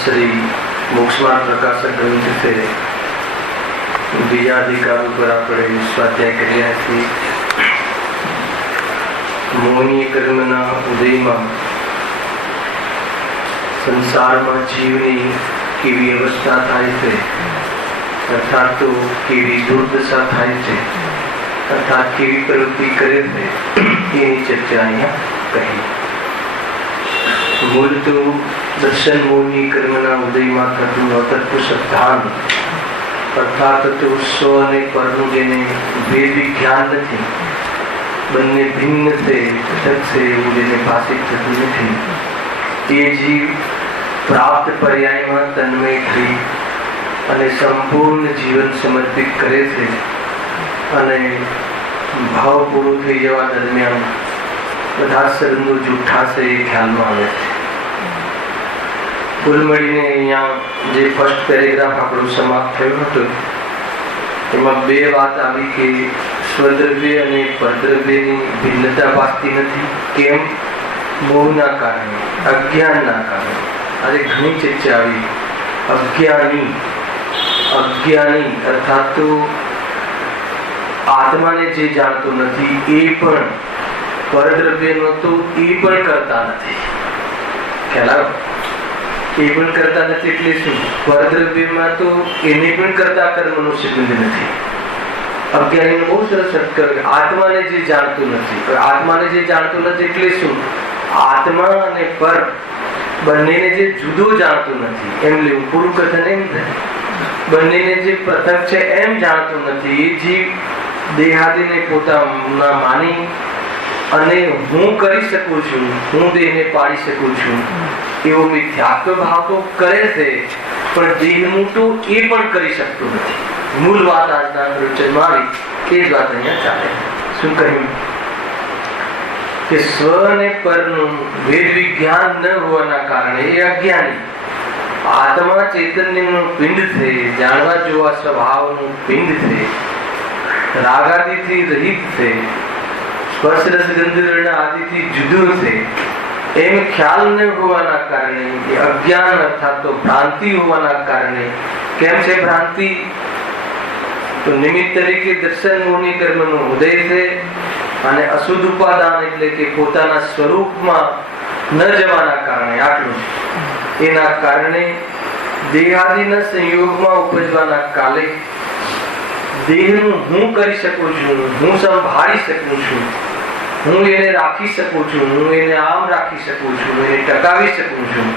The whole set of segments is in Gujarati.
श्री मोक्षमार्ग प्रकाशक ग्रंथ से बीजाधिकारों पर આપણે સ્વાધ્યાય કર્યા છીએ। મોહનીય કર્મના ઉદયમાં સંસારમાં જીવની કેવી અવસ્થા થાય છે, અર્થાત તો કેવી દુર્દશા થાય છે, અર્થાત કેવી પ્રવૃત્તિ કરે છે, એની ચર્ચા અહીંયા કહી। મૂળ તો દર્શન મોહની કર્મના ઉદયમાં થતું અતત્વ સત્તાન, અર્થાત તો સ્વ અને પરનું જેને ભેદ જ્ઞાન નથી, બંને ભિન્ન છે, પૃથક છે એવું જેને ભાષિત થતું નથી, એ જીવ પ્રાપ્ત પર્યાયમાં તન્મય થઈ અને સંપૂર્ણ જીવન સમર્પિત કરે છે અને ભાવ પૂરો થઈ જવા દરમિયાન બધા સંબંધો જૂઠા છે એ ખ્યાલમાં આવે છે। કુલ મળીને અહીંયા જે ફર્સ્ટ પેરેગ્રાફ આપણો સમાપ્ત થયો હતો એમાં બે વાત આવી કે સ્વદ્રવ્ય અને પરદ્રવ્યની ભિન્નતા ભાસતી નથી। કેમ? મોહના કારણે, અજ્ઞાનના કારણે। આજે ઘણી ચર્ચા આવી। અજ્ઞાની અર્થાત તો આત્માને જે જાણતો નથી એ પણ પરદ્રવ્યનો તો એ પણ કરતા નથી। ખ્યાલ આવ્યો? એ પણ કરતા નથી એટલે શું? પરદ્રવ્યમાં તો એને પણ કરતા કર્મનો સંબંધ નથી। અજ્ઞાનીનો બહુ સરસ અર્થ કર્યો, આત્માને જે જાણતું નથી। આત્માને જે જાણતું નથી એટલે શું? આત્મા અને પર બંનેને જે જુદો જાણતું નથી એમ લેવું। પૂરું કથન એમ થાય, બંનેને જે પૃથક છે એમ જાણતું નથી। એ જીવ દેહાદીને પોતાના માની અને હું કરી શકું છું, હું દેહને પાડી શકું છું એવો મિથ્યાત્વ ભાવ તો કરે છે, પણ દેહનું તો એ પણ કરી શકતો નથી। મૂળ વાત આજના પ્રવચનમાં આવી એ જ વાત અહીંયા ચાલે। શું કહ્યું? કે સ્વ અને પરનું ભેદ વિજ્ઞાન ન હોવાના કારણે એ અજ્ઞાની। આત્મા ચૈતન્યનું પિંડ છે, જાણવા જોવા સ્વભાવનું પિંડ છે, રાગાદિથી રહિત છે, સ્પર્શ રસ ગંધ વર્ણ આદિથી જુદું છે એમ ખ્યાલ ન હોવાના કારણે એ અજ્ઞાન અર્થાત તો ભ્રાંતિ હોવાના કારણે। કેમ છે ભ્રાંતિ? તો નિમિત્ત તરીકે દર્શન મોહની કર્મનો ઉદય છે અને અશુદ્ધ ઉપાદાન એટલે કે પોતાના સ્વરૂપમાં ન જવાના કારણે આટલું છે। એના કારણે દેહાદિના સંયોગમાં ઉપજવાના કાલે દેહનું હું કરી શકું છું, હું સંભાળી શકું છું, હું એને રાખી શકું છું, હું એને આમ રાખી શકું છું, એને ટકાવી શકું છું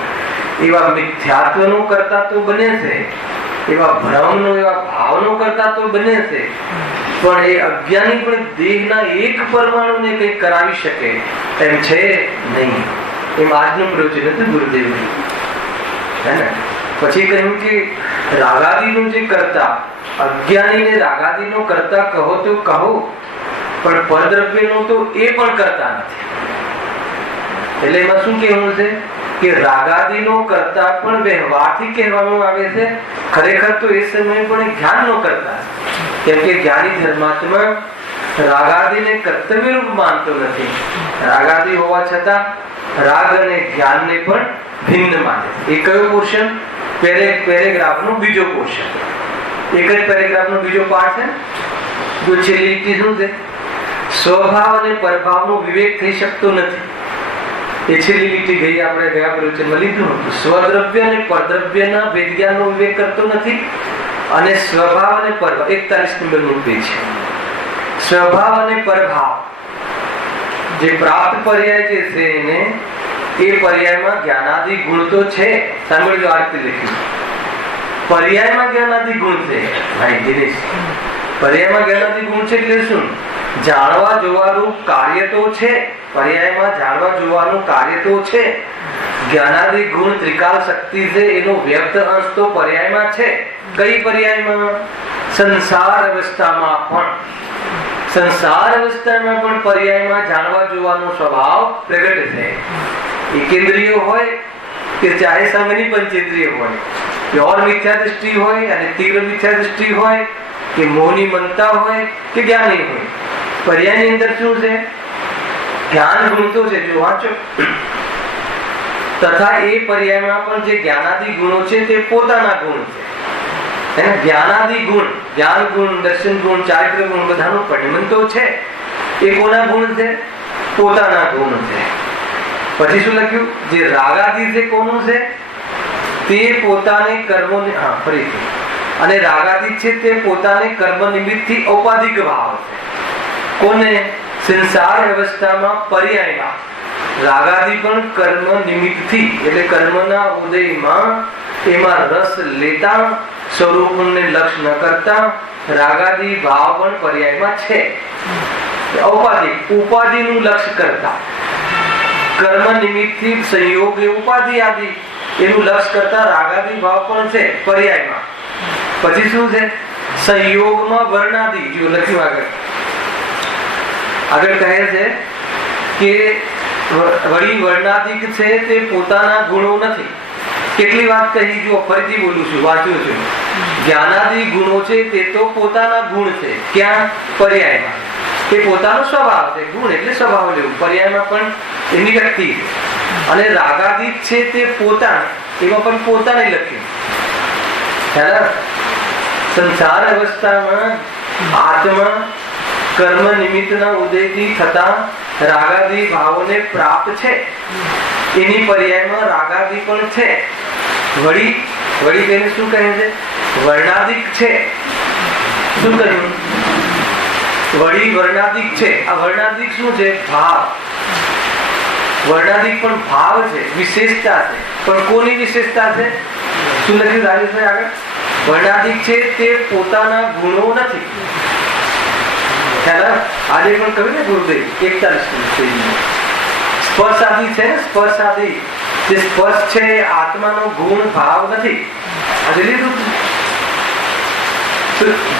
એવા મિથ્યાત્વનો કરતા તો બને છે, એવા ભ્રમનો એવા ભાવનો કરતા તો બને છે, પણ એ અજ્ઞાની પણ દેહના એક પરમાણુને કંઈ કરાવી શકે એમ છે નહીં। એમ આજનું પ્રવચન હતું ગુરુદેવનું, હે ને? પછી કહ્યું કે રાગાદિનો જે કરતા, અજ્ઞાનીને રાગાદિનો કરતા કહો તો કહો, પણ પરદ્રવ્યનો તો એ પણ કરતા નથી। એટલે એમાં શું કહેવું છે કે રાગાદિનો કરતા પણ વ્યવહારથી કહેવામાં આવે છે, ખરેખર તો એ સમયે પણ જ્ઞાનનો કરતા। કેમ કે જ્ઞાની ધર્માત્મા રાગાદિને કર્તવ્ય રૂપ માનતો નથી, રાગાદિ હોવા છતાં રાગ અને જ્ઞાનને પણ ભિન્ન માને। એ કયો પોર્શન? પેરેગ્રાફનો બીજો પોર્શન, એક જ પેરેગ્રાફનો બીજો પાર્ટ છે। જો છેલ્લી લીટી શું છે? સ્વભાવ અને પરભાવનો વિવેક થઈ શકતો નથી। એ છેલ્લી લીટી ગઈ આપણે ગયા પ્રવચનમાં લીધું હતું। સ્વદ્રવ્ય અને પરદ્રવ્યના વિજ્ઞાનનો વિવેક કરતો નથી અને સ્વભાવ અને પરભાવ 41 નંબરનું પેજ છે। સ્વભાવ અને પરભાવ જે પ્રાપ્ત પર્યાય જે છે એને એ પર્યાયમાં જ્ઞાનાદિ ગુણ તો છે। સાંભળજો, આ રીતે લખ્યું, પર્યાયમાં જ્ઞાનાદિ ગુણ છે। ભાઈ દિનેશ, પર્યાયમાં જ્ઞાનાદિ ગુણ છે એટલે શું? જાણવા જોવાનું કાર્ય તો છે, પર્યાયમાં જાણવા જોવાનું કાર્ય તો છે। જ્ઞાનાદિ ગુણ ત્રિકાલ શક્તિ છે એનો વ્યક્ત અંશ તો પર્યાયમાં છે। કઈ પર્યાયમાં? સંસાર અવસ્થામાં પણ સંસાર અવસ્થામાં પણ પર્યાયમાં જાણવા જોવાનો સ્વભાવ પ્રગટ થાય. એકેન્દ્રિય હોય કે ચાહે સંઘની પંચેન્દ્રિય હોય, પ્યોર મિથ્યા દ્રષ્ટિ હોય અને તીવ્ર મિથ્યા દ્રષ્ટિ હોય, કે મોહની મનતા હોય કે જ્ઞાની હોય, પર્યાયની અંદર શું છે? જ્ઞાન ગુણ તો છે. જો વાંચો, તથા એ પર્યાયમાં પણ જે જ્ઞાનાદિ ગુણો છે તે પોતાના ગુણ છે. એને જ્ઞાનાદિ ગુણ, જ્ઞાન ગુણ, દર્શન ગુણ, ચારિત્ર ગુણ બધાનું પરિણમન તો છે. એ કોના ગુણ છે? પોતાના ગુણ છે. પછી શું લખ્યું? જે રાગાદિ છે કોનું છે? તે પોતાને કર્મોને, ફરીથી, અને રાગાદિ છે તે પોતાને કર્મ નિમિત્તથી ઔપાધિક ભાવ છે. કોને? સંસાર અવસ્થામાં પર્યાયમાં રાગાદિ પણ કર્મ નિમિત્તથી, એટલે કર્મના ઉદયમાં એમાં રસ લેતા, સ્વરૂપને લક્ષ્ય ન કરતા રાગાદિ ભાવ પણ પર્યાયમાં છે. ઔપાધિક, ઉપાધિનું લક્ષ્ય કરતા, કર્મ નિમિત્તથી સંયોગ ઉપાધિ આદિ એનું લક્ષ્ય કરતા રાગાદિ ભાવ પણ છે પર્યાયમાં. પછી શું છે? સંયોગમાં વર્ણાદિ. જો લખ્યું આગળ કહે છે કે વળી વર્ણાદિક છે તે પોતાના ગુણો નથી. કેટલી વાત કહી, જો ફરીથી બોલું છું, વાંચું છું. જ્ઞાનાદિ ગુણો છે તે તો પોતાના ગુણ છે. ક્યાં? પર્યાયમાં. તે પોતાનો સ્વભાવ છે. ગુણ એટલે સ્વભાવ લેવું. પર્યાયમાં પણ એની વ્યક્તિ છે. અને રાગાદિક છે તે પોતાના, એમાં પણ પોતાને લખ્યું. સંસાર અવસ્થામાં આત્મા કર્મ નિમિત્તના ઉદયથી થતા રાગાદિ ભાવોને પ્રાપ્ત છે. એની પર્યાયમાં રાગાદિ પણ છે. વળી તેને શું કહે છે? વર્ણાદિક છે. શું કહ્યું? વળી વર્ણાદિક છે. આ વર્ણાદિક શું છે? ભાવ. વર્ણાદિક પણ ભાવ છે, વિશેષતા છે. પણ કોની વિશેષતા છે? શું લખ્યું રાજેશભાઈ આગળ? વર્ણાદિક છે તે પોતાના ગુણો નથી. આજે પણ કહ્યું ને ગુરુદેવ 41 સ્પર્શ આદિ છે ને, સ્પર્શ આદિ જે સ્પર્શ છે એ આત્માનો ગુણ ભાવ નથી. આજે લીધું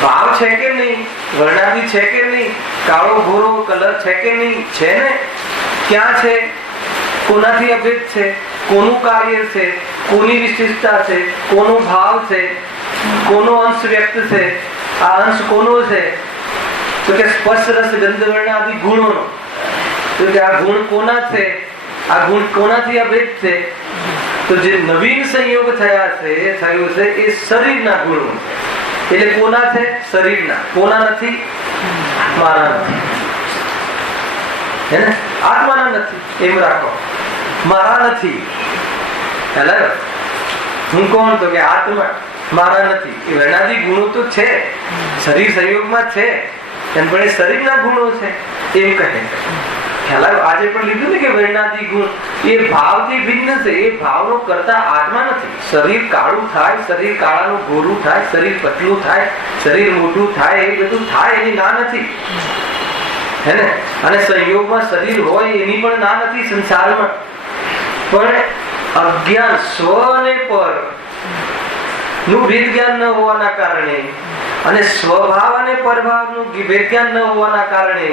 ભાવ છે કે નહીં? વર્ણાદિ છે કે નહીં? કાળો ભૂરો કલર છે કે નહીં? છે ને. ક્યાં છે? કોનાથી અભેદ છે? કોનું કાર્ય છે? કોની વિશેષતા છે? કોનો ભાવ છે? કોનો અંશ વ્યક્ત છે? આ અંશ કોનો છે? તો કે સ્પર્શ રસ ગંધ વર્ણ આદિ ગુણોનો. તો કે આ ગુણ કોના છે? આ ગુણ કોનાથી અભેદ છે? તો જે નવીન સંયોગ થયા છે, થયો છે એ શરીરના ગુણો છે. એટલે કોના છે? શરીરના. કોના નથી? મારા નથી. હે ને? આત્માના નથી. એમ રાખો. મારા નથી. હું કોણ? તો કે આત્મા. મારા નથી. એ વર્ણાદિ ગુણો તો છે, શરીર સંયોગમાં છે, પણ એ શરીરના ગુણો છે એમ કહે છે. આજે પણ લીધું ને કે વર્ણાદિ ગુણ એ ભાવથી ભિન્ન છે. એ ભાવનો કરતા આત્મા નથી. શરીર કાળું થાય, શરીર કાળાનું ગોરું થાય, શરીર પતલું થાય, શરીર મોટું થાય, એ બધું થાય, એની ના નથી. હે ને? અને સંયોગમાં શરીર હોય એની પણ ના નથી સંસારમાં. પણ અજ્ઞાન સ્વ અને પર નું ભેદ જ્ઞાન ન હોવાના કારણે અને સ્વભાવ અને પરભાવનું ભેદ જ્ઞાન ન હોવાના કારણે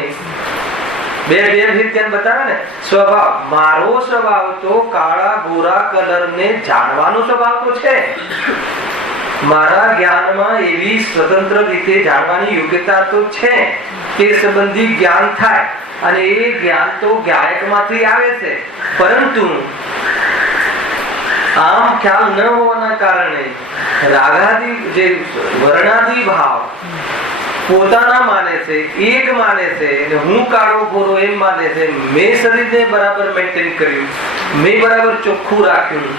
બે ભેદ જ્ઞાન બતાવે ને. સ્વભાવ, મારો સ્વભાવ તો કાળા ગોરા કલરને જાણવાનો સ્વભાવ તો છે. મારા જ્ઞાનમાં એવી સ્વતંત્ર રીતે જાણવાની યોગ્યતા તો છે કે સંબંધી જ્ઞાન થાય. અને એ જ્ઞાન તો જ્ઞાયકમાંથી આવે છે. પરંતુ આમ ખ્યાલ ન હોવાના કારણે રાગાદિ જે વર્ણાદિ ભાવ પોતાના માને છે, એક માને છે, હું કાળો ગોરો એમ માને છે. મેં શરીરને બરાબર મેન્ટેન કર્યું, મેં બરાબર ચોખ્ખું રાખ્યું.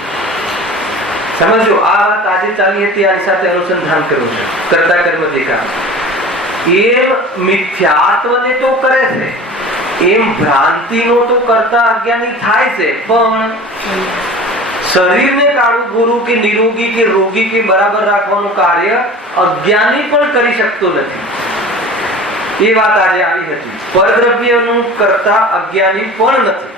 સમજો, આ વાત આજે ચાલી હતી, આની સાથે અનુસંધાન કરવું છે. કરતા કર્મ દેખા એમ મિથ્યાત્વને તો કરે છે, એમ ભ્રાંતિનો તો કરતા અજ્ઞાની થાય છે. પણ શરીરને કાળું ગોરું કે નિરોગી કે રોગી કે બરાબર રાખવાનું કાર્ય અજ્ઞાની પણ કરી શકતો નથી. એ વાત આજે આવી હતી. પરદ્રવ્યનું કરતા અજ્ઞાની પણ નથી.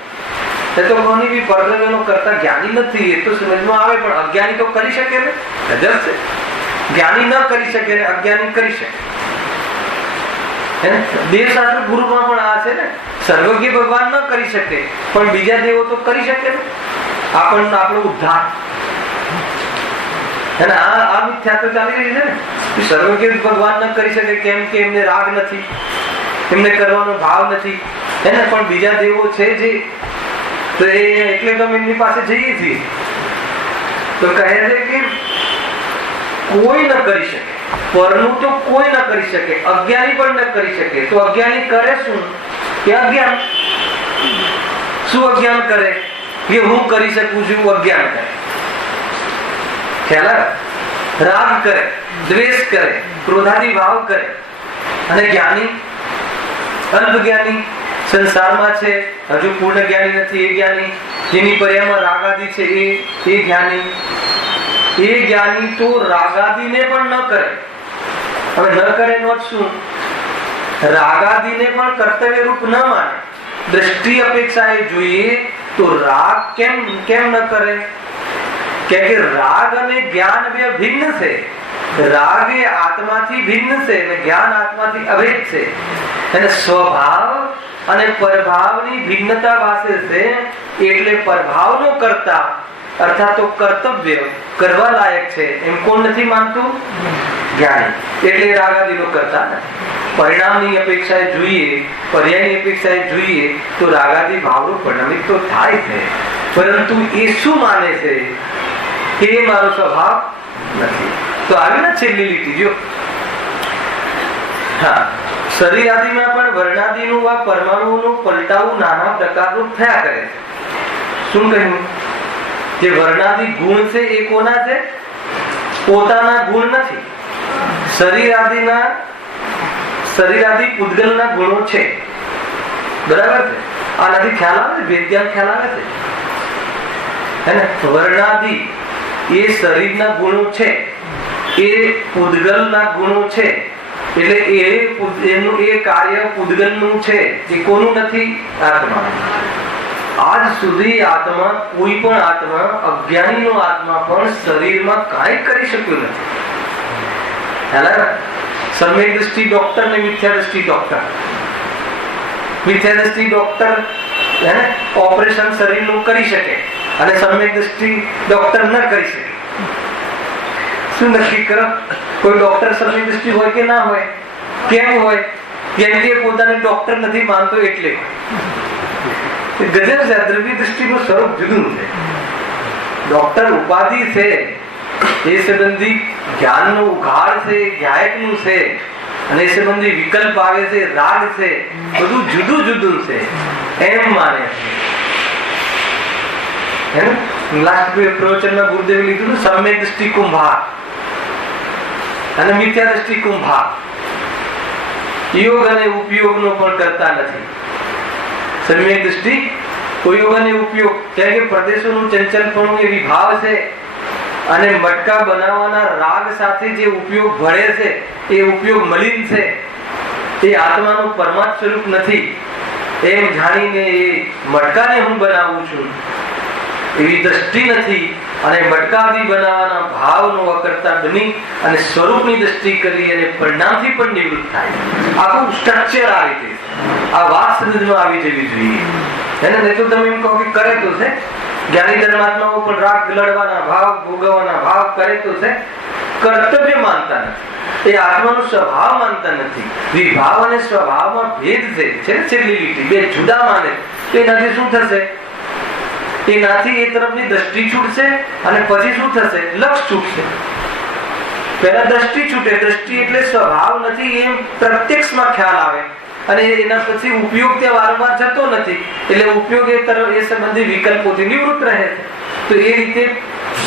એ તો કોની બી પરદ્રવ્યનો કરતા જ્ઞાની નથી એ તો સમજમાં આવે, પણ અજ્ઞાની તો કરી શકે ને. ગજબ છે. જ્ઞાની ન કરી શકે ને અજ્ઞાની કરી શકે. દેવશાસ્ત્ર ગુરુમાં પણ આ છે ને, સર્વજ્ઞ ભગવાન ન કરી શકે પણ બીજા દેવો તો કરી શકે ને આપણો ઉદ્ધાર. અને આ મિથ્યા તો ચાલી રહી છે ને, સર્વજ્ઞ ભગવાન ન કરી શકે કેમ કે એમને રાગ નથી, એમને કરવાનો ભાવ નથી, એને પણ બીજા દેવો છે જે, તો એટલે તો એમની પાસે જઈએ છીએ તો કહે છે કે કોઈ ન કરી શકે, પરનું તો કોઈ ન કરી શકે, અજ્ઞાની પણ ન કરી શકે. તો અજ્ઞાની કરે શું? કે અજ્ઞાન. શું અજ્ઞાન કરે? કે હું કરી શકું છું, અજ્ઞાન કરે. ખ્યાલ? રાગ કરે, દ્વેષ કરે, ક્રોધાદી ભાવ કરે. અને જ્ઞાની, અલ્પ જ્ઞાની, સંસારમાં છે, હજુ પૂર્ણ જ્ઞાની નથી, એ જ્ઞાની, જેની પર્યામાં રાગાદી છે એ જ્ઞાની. એ જ્ઞાની તો રાગાદીને પણ ન કરે. હવે ન કરે નો શું? રાગાદીને પણ કર્તવ્ય રૂપ ન માને, દ્રષ્ટિ અપેક્ષાએ જોઈએ તો રાગ કેમ ન કરે? કે રાગ અને જ્ઞાન બે ભિન્ન છે. રાગ એ આત્માથી ભિન્ન છે અને જ્ઞાન આત્માથી અભેદ છે. અને સ્વભાવ અને પરભાવની ભિન્નતા વાસે છે. એટલે પરભાવનો કરતા અર્થાત તો કર્તવ્ય કરવા લાયક છે એમ કોણ નથી માનતું? જ્ઞાની. એટલે રાગાદીનો કરતા નથી. પરિણામની અપેક્ષાએ જોઈએ, પર્યાયની અપેક્ષાએ જોઈએ તો રાગાદી ભાવરૂપ પરિણમિત તો થાય છે, પરંતુ એ શું માને છે કે એ મારો સ્વભાવ નથી. તો આવી ને છેલ્લી લીટી જો, હા, શરીર આદિમાં પણ વર્ણાદિનું આ પરમાણુઓનું પલટાવું નાના પ્રકારનું થયા કરે છે. શું કહ્યું? જે વર્ણાદિ ગુણ છે એ કોના છે? પોતાના ગુણ નથી. શરીર આદિ પૂતગલના ગુણો છે. બરાબર છે? આનાથી ખ્યાલ આવે છે, વેદ્યાંત ખ્યાલ આવે છે હે ને? વર્ણાદિ એ શરીરના ગુણો છે, એ પૂતગલના ગુણો છે. એટલે એનું એ કાર્ય પૂતગલનું છે. એ કોનું નથી? આત્મા. આજ સુધી આત્મા, કોઈ પણ આત્મા, અજ્ઞાનીનો આત્મા પણ શરીરમાં કાંઈ કરી શક્યો નથી. સમ્યક દ્રષ્ટિ ડોક્ટર ને મિથ્યા દ્રષ્ટિ ડોક્ટર. મિથ્યા દ્રષ્ટિ ડોક્ટર ઓપરેશન શરીરનું કરી શકે અને સમ્યક દ્રષ્ટિ ડોક્ટર ન કરી શકે. શું નક્કી કરો? કોઈ ડોક્ટર સમ્યક દ્રષ્ટિ હોય કે ના હોય? કેમ હોય? કેમ કે પોતાને ડોક્ટર નથી માનતો એટલે. ગજબ છે. દ્રવ્ય દ્રષ્ટિનું સ્વરૂપ જુદું છે. ડોક્ટર ઉપાધિ છે, એ સંબંધી જ્ઞાનનો ઉઘાડ છે, જ્ઞાયકનું છે, અને એ સંબંધી વિકલ્પ આવે છે, રાગ છે, બધું જુદું જુદું છે એમ માને છે. લાસ્ટ પ્રવચનમાં ગુરુદેવે લીધું સમ્યક દ્રષ્ટિ કુંભાર અને મિથ્યા દ્રષ્ટિ કુંભાર. યોગ અને ઉપયોગનો પણ કરતા નથી. સમ્યક દ્રષ્ટિ ઉપયોગ અને ઉપયોગ, કારણ કે પ્રદેશોનું ચંચલપણું એ વિભાવ છે અને મટકા બનાવવાના રાગ સાથે જે ઉપયોગ ભળે છે એ ઉપયોગ મલિન છે, એ આત્માનું પરમાત્મ સ્વરૂપ નથી એમ જાણીને એ મટકાને હું બનાવું છું એવી દ્રષ્ટિ નથી. અને મટકાદી બનાવવાના ભાવનો અકર્તા બની અને સ્વરૂપની દ્રષ્ટિ કરી અને પરિણામથી પણ નિવૃત્ત થાય. આખું સ્ટ્રક્ચર આ રીતે, આ વાત સમજમાં આવી જવી જોઈએ. એને નહીં તો તમે એમ કહો કે કરે તો છે, જ્ઞાની ધર્માત્માઓ પણ રાગ લડવાના ભાવ, ભોગવવાના ભાવ કરે તો છે, કર્તવ્ય માનતા નથી, એ આત્માનો સ્વભાવ માનતા નથી. વિભાવ અને સ્વભાવમાં ભેદ છે છેલ્લી લીટી, બે જુદા માને તો એનાથી શું થશે? એનાથી એ તરફની દ્રષ્ટિ છૂટશે અને પછી શું થશે? લક્ષ છૂટશે. પહેલા દ્રષ્ટિ છૂટે. દ્રષ્ટિ એટલે સ્વભાવ નથી એમ પ્રત્યક્ષમાં ખ્યાલ આવે અને એના પછી ઉપયોગ ત્યાં વારંવાર જતો નથી, એટલે ઉપયોગ એ તરફ એ સંબંધી વિકલ્પોથી નિવૃત્ત રહે છે. તો એ રીતે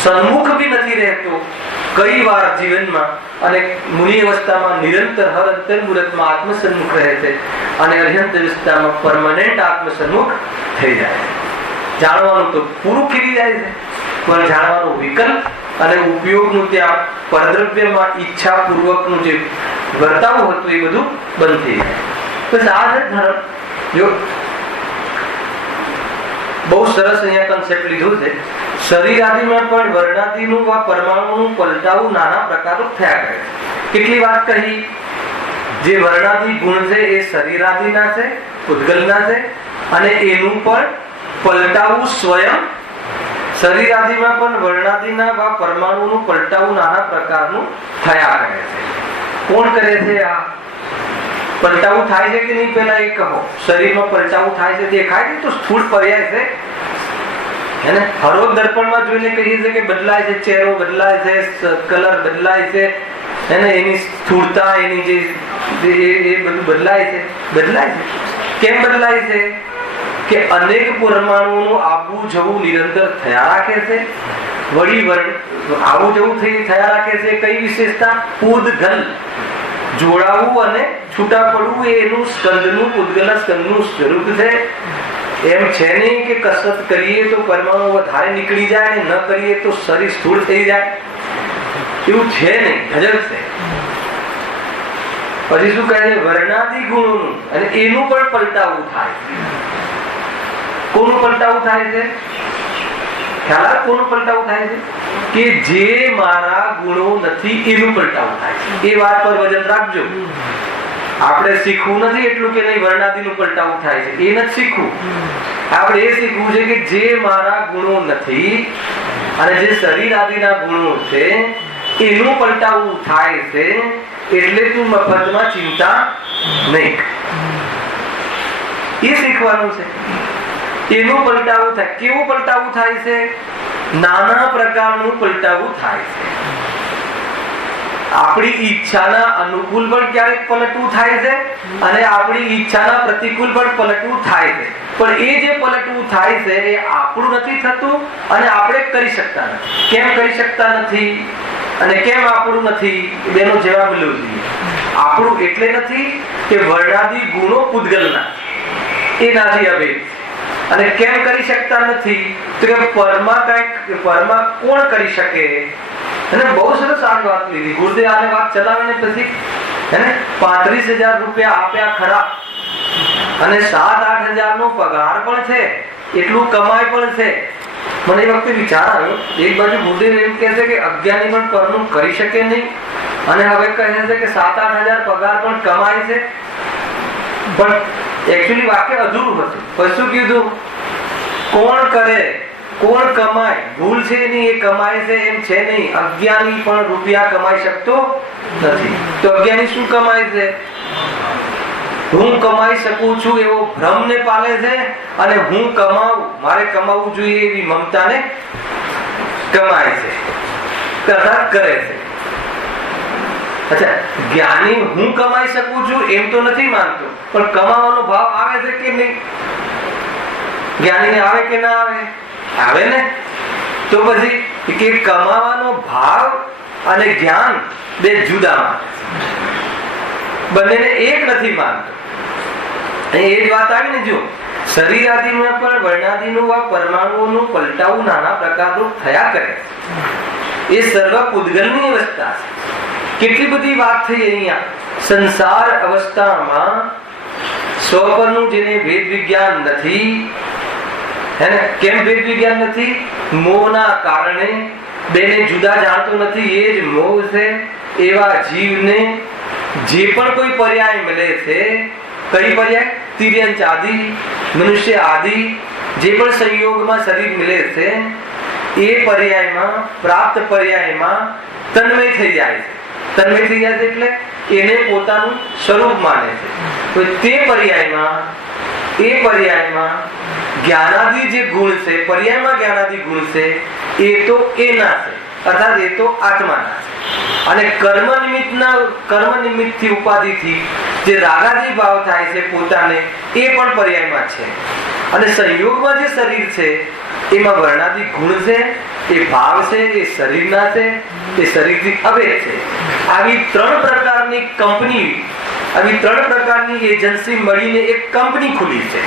સન્મુખ બી નથી રહેતો કઈ વાર જીવનમાં, અને મુનિ અવસ્થામાં નિરંતર હર અંતર્મુહૂર્તમાં આત્મસન્મુખ રહે છે અને અર્યંત અવસ્થામાં પરમાનન્ટ આત્મસન્મુખ થઈ જાય છે. જાણવાનું તો પૂરું ખીલી જાય છે, પણ જાણવાનું વિકલ્પ અને ઉપયોગનું ત્યાં પરદ્રવ્યમાં ઈચ્છા પૂર્વકનું જે વર્તાવ હતું એ બધું બંધ થઈ જાય. બસ આ જ ધર્મ. જો બહુ સરસ અહીંયા કન્સેપ્ટ લીધો છે. શરીર આદિમાં પણ વર્ણાદિનું આ પરમાણુનું પલટાવું નાના પ્રકારનું થયા કરે છે. કેટલી વાત કહી? જે વર્ણાદી ગુણ છે એ શરીરાદિના છે, પૂતગલના છે, અને એનું પણ પલટાવું સ્વયં શરીરાદિમાં પણ વર્ણાદિના વા પરમાણુનું પલટાવું નાના પ્રકારનું થયા કરે છે. કોણ કરે છે? આ પલટાવું થાય છે કે નહીં પેલા એ કહો. શરીરમાં પલટાવું થાય છે દેખાય છે તો સ્થૂળ પર્યાય છે હેને. હરોજ દર્પણમાં જોઈને કહીએ છીએ કે બદલાય છે, ચહેરો બદલાય છે, કલર બદલાય છે હેને, એની સ્થૂળતા એની જે એ બધું બદલાય છે. કેમ બદલાય છે? કે અનેક પરમાણુઓનું આવું જવું નિરંતર થયા રાખે છે. વળી આવું જવું થયા રાખે છે. કઈ વિશેષતા? પૂદગલ, જોડાવું અને છૂટા પડવું એ એનું સ્કંદનું પૂદગલ સ્કંદનું સ્વરૂપ છે. એમ છે નહીં કે કસરત કરીએ તો પરમાણુ વધારે નીકળી જાય ને ન કરીએ તો શરીર સ્થૂળ થઈ જાય, એવું છે નહીં. ગજબ છે. પછી શું કહે છે? વર્ણાદી ગુણોનું અને એનું પણ પલટાવું થાય. કોનું પલટાવું થાય છે? ખ્યાલ? કોનું પલટાવું થાય છે? કે જે મારા ગુણો નથી એનું પલટાવું થાય છે. એ વાત પર વજન રાખજો. આપણે શીખવું નથી એટલું કે નહીં વર્ણાદીનું પલટાવું થાય છે, એ નથી શીખવું. આપણે એ શીખવું છે કે જે મારા ગુણો નથી અને જે શરીર આદિના ગુણો છે એનું પલટાવું થાય છે, એટલે તું મફતમાં ચિંતા નહીં. એ શીખવાનું છે. એનું પલટાવું થાય. કેવું પલટાવું થાય છે? નાના પ્રકારનું પલટાવું થાય છે. આપણી ઈચ્છાના અનુકૂળ પણ ક્યારેક પલટવું થાય છે અને આપણી ઈચ્છાના પ્રતિકૂળ પણ પલટવું થાય છે. પણ એ જે પલટવું થાય છે એ આપણું નથી થતું અને આપણે કરી શકતા નથી. કેમ કરી શકતા નથી અને કેમ આપણું નથી? બેનો જવાબ લેવો જોઈએ. આપણું એટલે નથી કે વર્ણાદી ગુણો પૂતગલના એનાથી અભેદ. અને કેમ કરી શકતા નથી? તો કે પરમાં કોણ કરી શકે? અને બહુ સરસ આ વાત લીધી ગુરુદેવ. આને વાત ચલાવીને પછી હેને 35,000 રૂપિયા આપ્યા ખરા અને 7-8,000 નો પગાર પણ છે, એટલું કમાય પણ છે. મને એ વખતે વિચાર આવ્યો, એક બાજુ ગુરુદેવ એમ કહે છે કે અજ્ઞાની પણ પરનું કરી શકે નહીં અને હવે કહે છે કે 7-8,000 પગાર પણ કમાય છે. પણ એકચ્યુઅલી વાક્ય અધૂરું હતું. પછી શું કીધું? કોણ કરે, કોણ કમાય? ભૂલ છે નહીં, એ કમાય છે એમ છે નહીં. અજ્ઞાની પણ રૂપિયા કમાઈ શકતો નથી. તો અજ્ઞાની શું કમાય છે? હું કમાઈ શકું છું એવો ભ્રમને પાલે છે અને હું કમાવું, મારે કમાવું જોઈએ એવી મમતાને કમાય છે, અર્થાત કરે છે. અચ્છા, જ્ઞાની હું કમાઈ શકું છું એમ તો નથી માનતો, પણ કમાવાનો ભાવ આવે છે કે નહીં? જ્ઞાનીને આવે કે ના આવે? આવે ને. તો પછી કે કમાવાનો ભાવ અને જ્ઞાન બે જુદા માને, બંનેને એક નથી માનતો. એ જ વાત આવી ને. જો શરીર આદિમાં પણ વર્ણાદિનું વા પરમાણુઓનું પલટાવું નાના પ્રકારનું થયા કરે, એ સર્વ પૂતગલની અવસ્થા છે. કેટલી બધી વાત થઈ અહીંયા. સંસાર અવસ્થામાં સ્વપરનું જેને ભેદ વિજ્ઞાન નથી, હેને. કેમ ભેદ વિજ્ઞાન નથી? મોહના કારણે બેને જુદા જાણતો નથી. એ જ મોહ છે. એવા જીવને જે પણ કોઈ પર્યાય મળે છે, કઈ પર્યાય? તિર્યંચ આદિ, મનુષ્ય આદિ, જે પણ સંયોગમાં શરીર મળે છે એ પર્યાયમાં, પ્રાપ્ત પર્યાયમાં તન્મય થઈ જાય છે. તન્મય થઈ જાય છે એટલે એને પોતાનું સ્વરૂપ માને છે. તો તે પર્યાયમાં જ્ઞાનાદિ જે ગુણ છે, પર્યાયમાં જ્ઞાનાદિ ગુણ છે, એ તો એના છે, અર્થાત એ તો આત્માના છે. અને કર્મ નિમિત્તથી ઉપાધિથી જે રાગાદી ભાવ થાય છે પોતાને, એ પણ પર્યાયમાં છે. અને સંયોગમાં જે શરીર છે એમાં વર્ણાદી ગુણ છે, એ ભાવ છે, એ શરીરના છે, એ શરીરથી અભેદ છે. આવી 3 પ્રકારની કંપની, આવી 3 પ્રકારની એજન્સી મળીને એક કંપની ખુલી છે.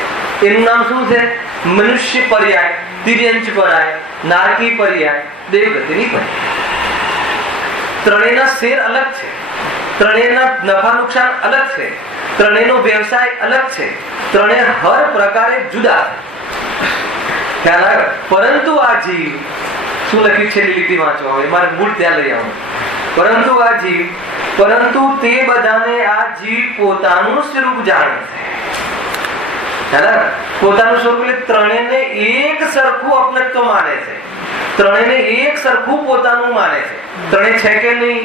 એનું નામ શું છે? મનુષ્ય પર્યાય, તિર્યંચ પર્યાય, નારકી પર્યાય, દેવગતિની પર્યાય. ત્રણેયના શેર અલગ છે, ત્રણેયના નફા નુકસાન અલગ છે, ત્રણેયનો વ્યવસાય અલગ છે, ત્રણેય હર પ્રકારે જુદા છે. પરંતુ આ જીવ શું લખ્યું છે? લીટી વાંચો, હવે મારે મૂળ ત્યાં લઈ આવું. પરંતુ આ જીવ પરંતુ તે બધાને આ જીવ પોતાનું સ્વરૂપ જાણે છે. પોતાનું સ્વરૂપ એટલે ત્રણેયને એક સરખું અપનત્વ માને છે, ત્રણેયને એક સરખું પોતાનું માને છે. ત્રણેય છે કે નહીં?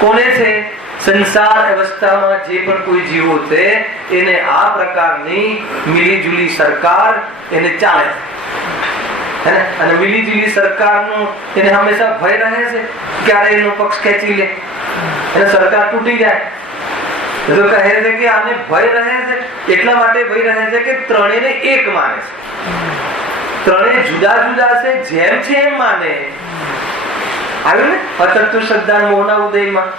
કોને છે? સંસાર અવસ્થામાં જે પણ કોઈ જીવો છે એને આ પ્રકારની મિલીજુલી સરકાર એને ચાલે છે. અને મિલીજુલી સરકારનું એને હંમેશા ભય રહે છે ક્યારે એનો પક્ષ ખેંચી લે અને સરકાર તૂટી જાય. તો કહે છે કે આને ભય રહે છે, એટલા માટે ભય રહે છે કે ત્રણેયને એક માને છે. ત્રણેય જુદા જુદા છે, જેમ છે એમ માને. આવ્યું ને અતત્વ શ્રદ્ધા મોહના ઉદયમાં?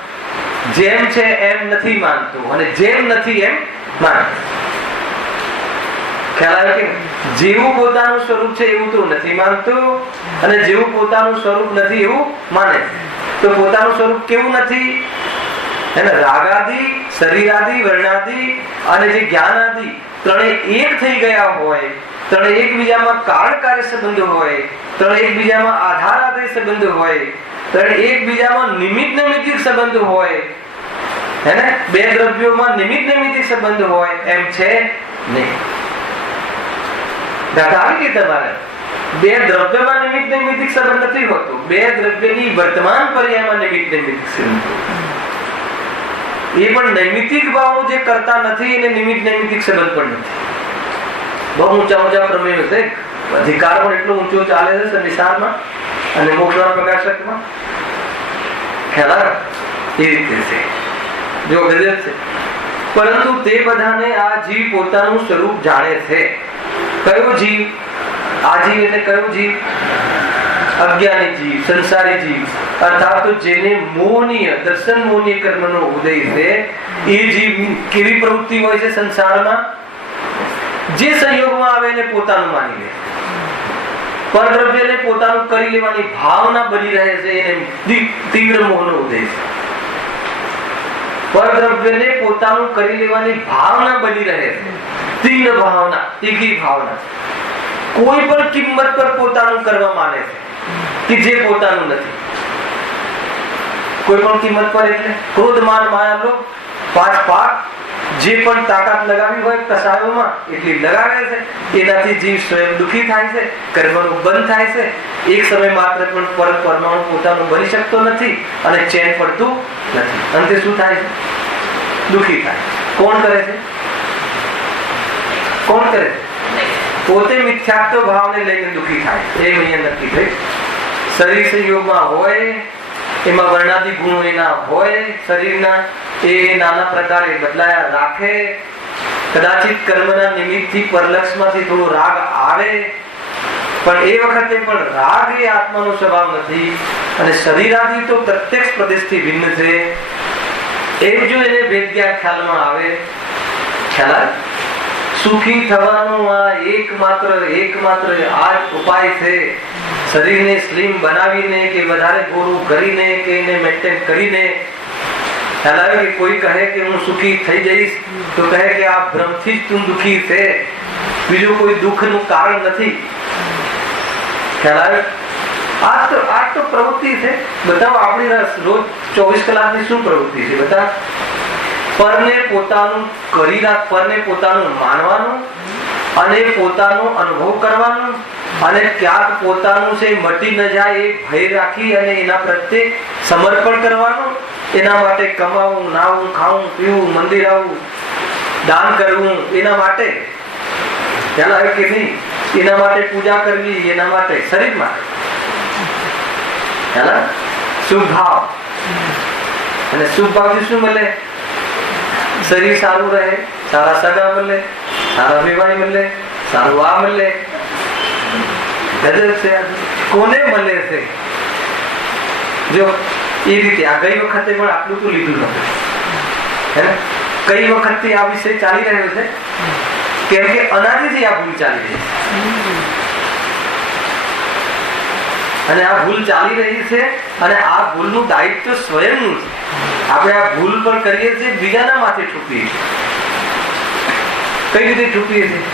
જેમ છે એમ નથી માનતું અને જેમ નથી એમ માને. ખ્યાલ આવે કે જેવું પોતાનું સ્વરૂપ છે એવું તો નથી માનતું અને જેવું પોતાનું સ્વરૂપ નથી એવું માને. તો પોતાનું સ્વરૂપ કેવું નથી? એને રાગાદિ, શરીરાદિ, વર્ણાદિ અને જે જ્ઞાનાદિ ત્રણેય એક થઈ ગયા હોય, ત્રણેય એકબીજામાં કાળકાર્ય સંબંધ હોય, ત્રણેય એકબીજામાં આધાર આધારિત સંબંધ હોય, ત્રણેય એકબીજામાં નિમિત્ત નૈમિત્તિક સંબંધ હોય, હેને? બે દ્રવ્યોમાં નિમિત્ત નૈમિત્તિક સંબંધ હોય એમ છે નહીં. દાદા આવી ગઈ તમારે. બે દ્રવ્યમાં નિમિત્ત નૈમિત્તિક સંબંધ નથી હોતો, બે દ્રવ્યની વર્તમાન પર્યાયમાં નિમિત્ત નૈમિત્તિક સંબંધ. એ પણ નૈમિત્તિક ભાવો જે કરતા નથી એને નિમિત્ત નૈમિત્તિક સંબંધ પણ નથી. બહુ ઊંચા પ્રમેય છે. અધિકાર પણ એટલો ઊંચો ચાલે છે નિસારમાં અને મોક્ષના પ્રકાશકમાં. ખ્યાલ આવે? એ રીતે છે. જો ગજબ છે. પરંતુ તે બધાને આ જીવ પોતાનું સ્વરૂપ જાણે છે. કયો જીવ? આ જીવ એટલે કયો જીવ? અજ્ઞાની જીવ, સંસારી જીવ, અર્થાત જેને મોહનીય દર્શન મોહનીય કર્મનો ઉદય છે. એ જીવ કેવી પ્રવૃત્તિ હોય છે સંસારમાં? જે સંયોગમાં આવે એને પોતાનું માની લે, પરદ્રવ્યને પોતાનું કરી લેવાની ભાવના બની રહે છે, એને તીવ્ર મોહનો ઉદય છે. પરદ્રવ્યને પોતાનું કરી લેવાની ભાવના બની રહે છે, તીવ્ર ભાવના, તીખી ભાવના. કોઈ પણ કિંમત પર પોતાનું કરવા માને છે કે જે પોતાનું નથી. કોઈ પણ કિંમત પર એટલે ક્રોધ માન માયા લોભ, પાંચ પાપ જે પણ તાકાત લગાવી હોય કસાયોમાં એટલી લગાવે છે. એનાથી જીવ સ્વયં દુઃખી થાય છે, કર્મનું બંધ થાય છે. એક સમય માત્ર પણ પરમાણુ પોતાનું બની શકતો નથી અને ચેન પડતું નથી. અંતે શું થાય છે? દુઃખી થાય. કોણ કરે છે? કોણ કરે છે? પોતે મિથ્યાત્વ ભાવને લઈને દુઃખી થાય. એ અહીંયા નક્કી થઈ. શરીર સંયોગમાં હોય, એમાં વર્ણાદિ ગુણો એના હોય શરીરના, એ નાના પ્રકારે બદલાયા રાખે. કદાચિત કર્મના નિમિત્તથી પરલક્ષમાંથી થોડો રાગ આવે, પણ એ વખતે પણ રાગ એ આત્માનો સ્વભાવ નથી અને શરીરાદિ તો પ્રત્યક્ષ પ્રદેશથી ભિન્ન છે. એ જો એને ભેદજ્ઞાન ખ્યાલમાં આવે, ખ્યાલ સુખી થવાનો આ એકમાત્ર આ જ ઉપાય છે. શરીરને સ્લિમ બનાવીને કે વધારે ગોરું કરીને કે એને મેન્ટેન કરીને. ખ્યાલ આવે કે કોઈ કહે કે હું સુખી થઈ જઈશ તો કહે કે આ ભ્રમથી જ તું દુઃખી છે, બીજું કોઈ દુઃખનું કારણ નથી. ખ્યાલ આવે? આ તો પ્રવૃત્તિ છે. બતાવો આપણી રોજ 24 કલાકની શું પ્રવૃત્તિ છે? બતાવ. પરને પોતાનું કરી રાખ, પરને પોતાનું માનવાનું અને પોતાનો અનુભવ કરવાનું અને ક્યાંક પોતાનું છે મટી ન જાય એ ભય રાખી અને એના પ્રત્યે સમર્પણ કરવાનું. એના માટે કમાવું, નાવું, ખાવું, પીવું, મંદિર આવવું, દાન કરવું, એના માટે. ખ્યાલ આવે કે નહીં? એના માટે પૂજા કરવી, એના માટે શરીર માટે. ખ્યાલ આવે? શુભ ભાવ. અને શુભ ભાવથી શું મળે? શરીર સારું રહે, સારા સગા મળે, સારા વિવાહ મળે, સારું આ મળે. ગજબ છે. કોને મળે છે? જો એ રીતે આ ગઈ વખતે પણ આટલું તો લીધું નતું. કઈ વખતથી આ વિષય ચાલી રહ્યો છે? કેમ કે અનાદિથી આ ભૂલ ચાલી રહી છે અને આ ભૂલ ચાલી રહી છે અને આ ભૂલનું દાયિત્વ સ્વયંનું છે. આપણે આ ભૂલ પણ કરીએ છીએ, બીજાના માથે ઠૂકીએ છીએ. કઈ રીતે ઠૂકીએ છીએ?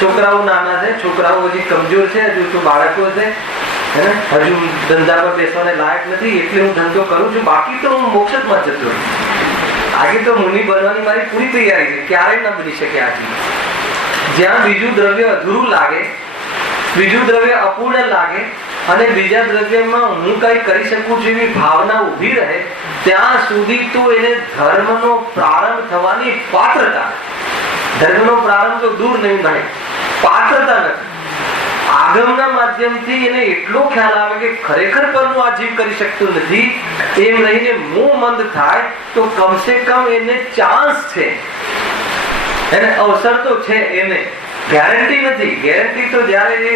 છોકરાઓ નાના છે, છોકરાઓ હજી કમજોર છે, હજુ તો બાળકો છે. હજુ ધંધા પર બેસવાને લાયક નથી એટલે હું ધંધો કરું છું, બાકી તો હું મોક્ષમાં જતો રહું. આજે તો મુનિ બનવાની મારી પૂરી તૈયારી છે, ક્યારેય ના બની શકે. આજે જ્યાં બીજું દ્રવ્ય અધૂરું લાગે, બીજું દ્રવ્ય અપૂર્ણ લાગે અને બીજા દ્રવ્યમાં હું કઈ કરી શકું છું એવી ભાવના ઉભી રહે, ત્યાં સુધી તો એને ધર્મનો પ્રારંભ થવાની પાત્રતા, ધર્મનો પ્રારંભ તો દૂર નહીં થાય, પાત્રતા નથી. આગમના માધ્યમથી એને એટલો ખ્યાલ આવે કે ખરેખર પરનું આ જીવ કરી શકતું નથી, એમ રહીને મોહ મંદ થાય તો કમસે કમ એને ચાન્સ છે, એને અવસર તો છે. એને ગેરંટી નથી, ગેરંટી તો જયારે એ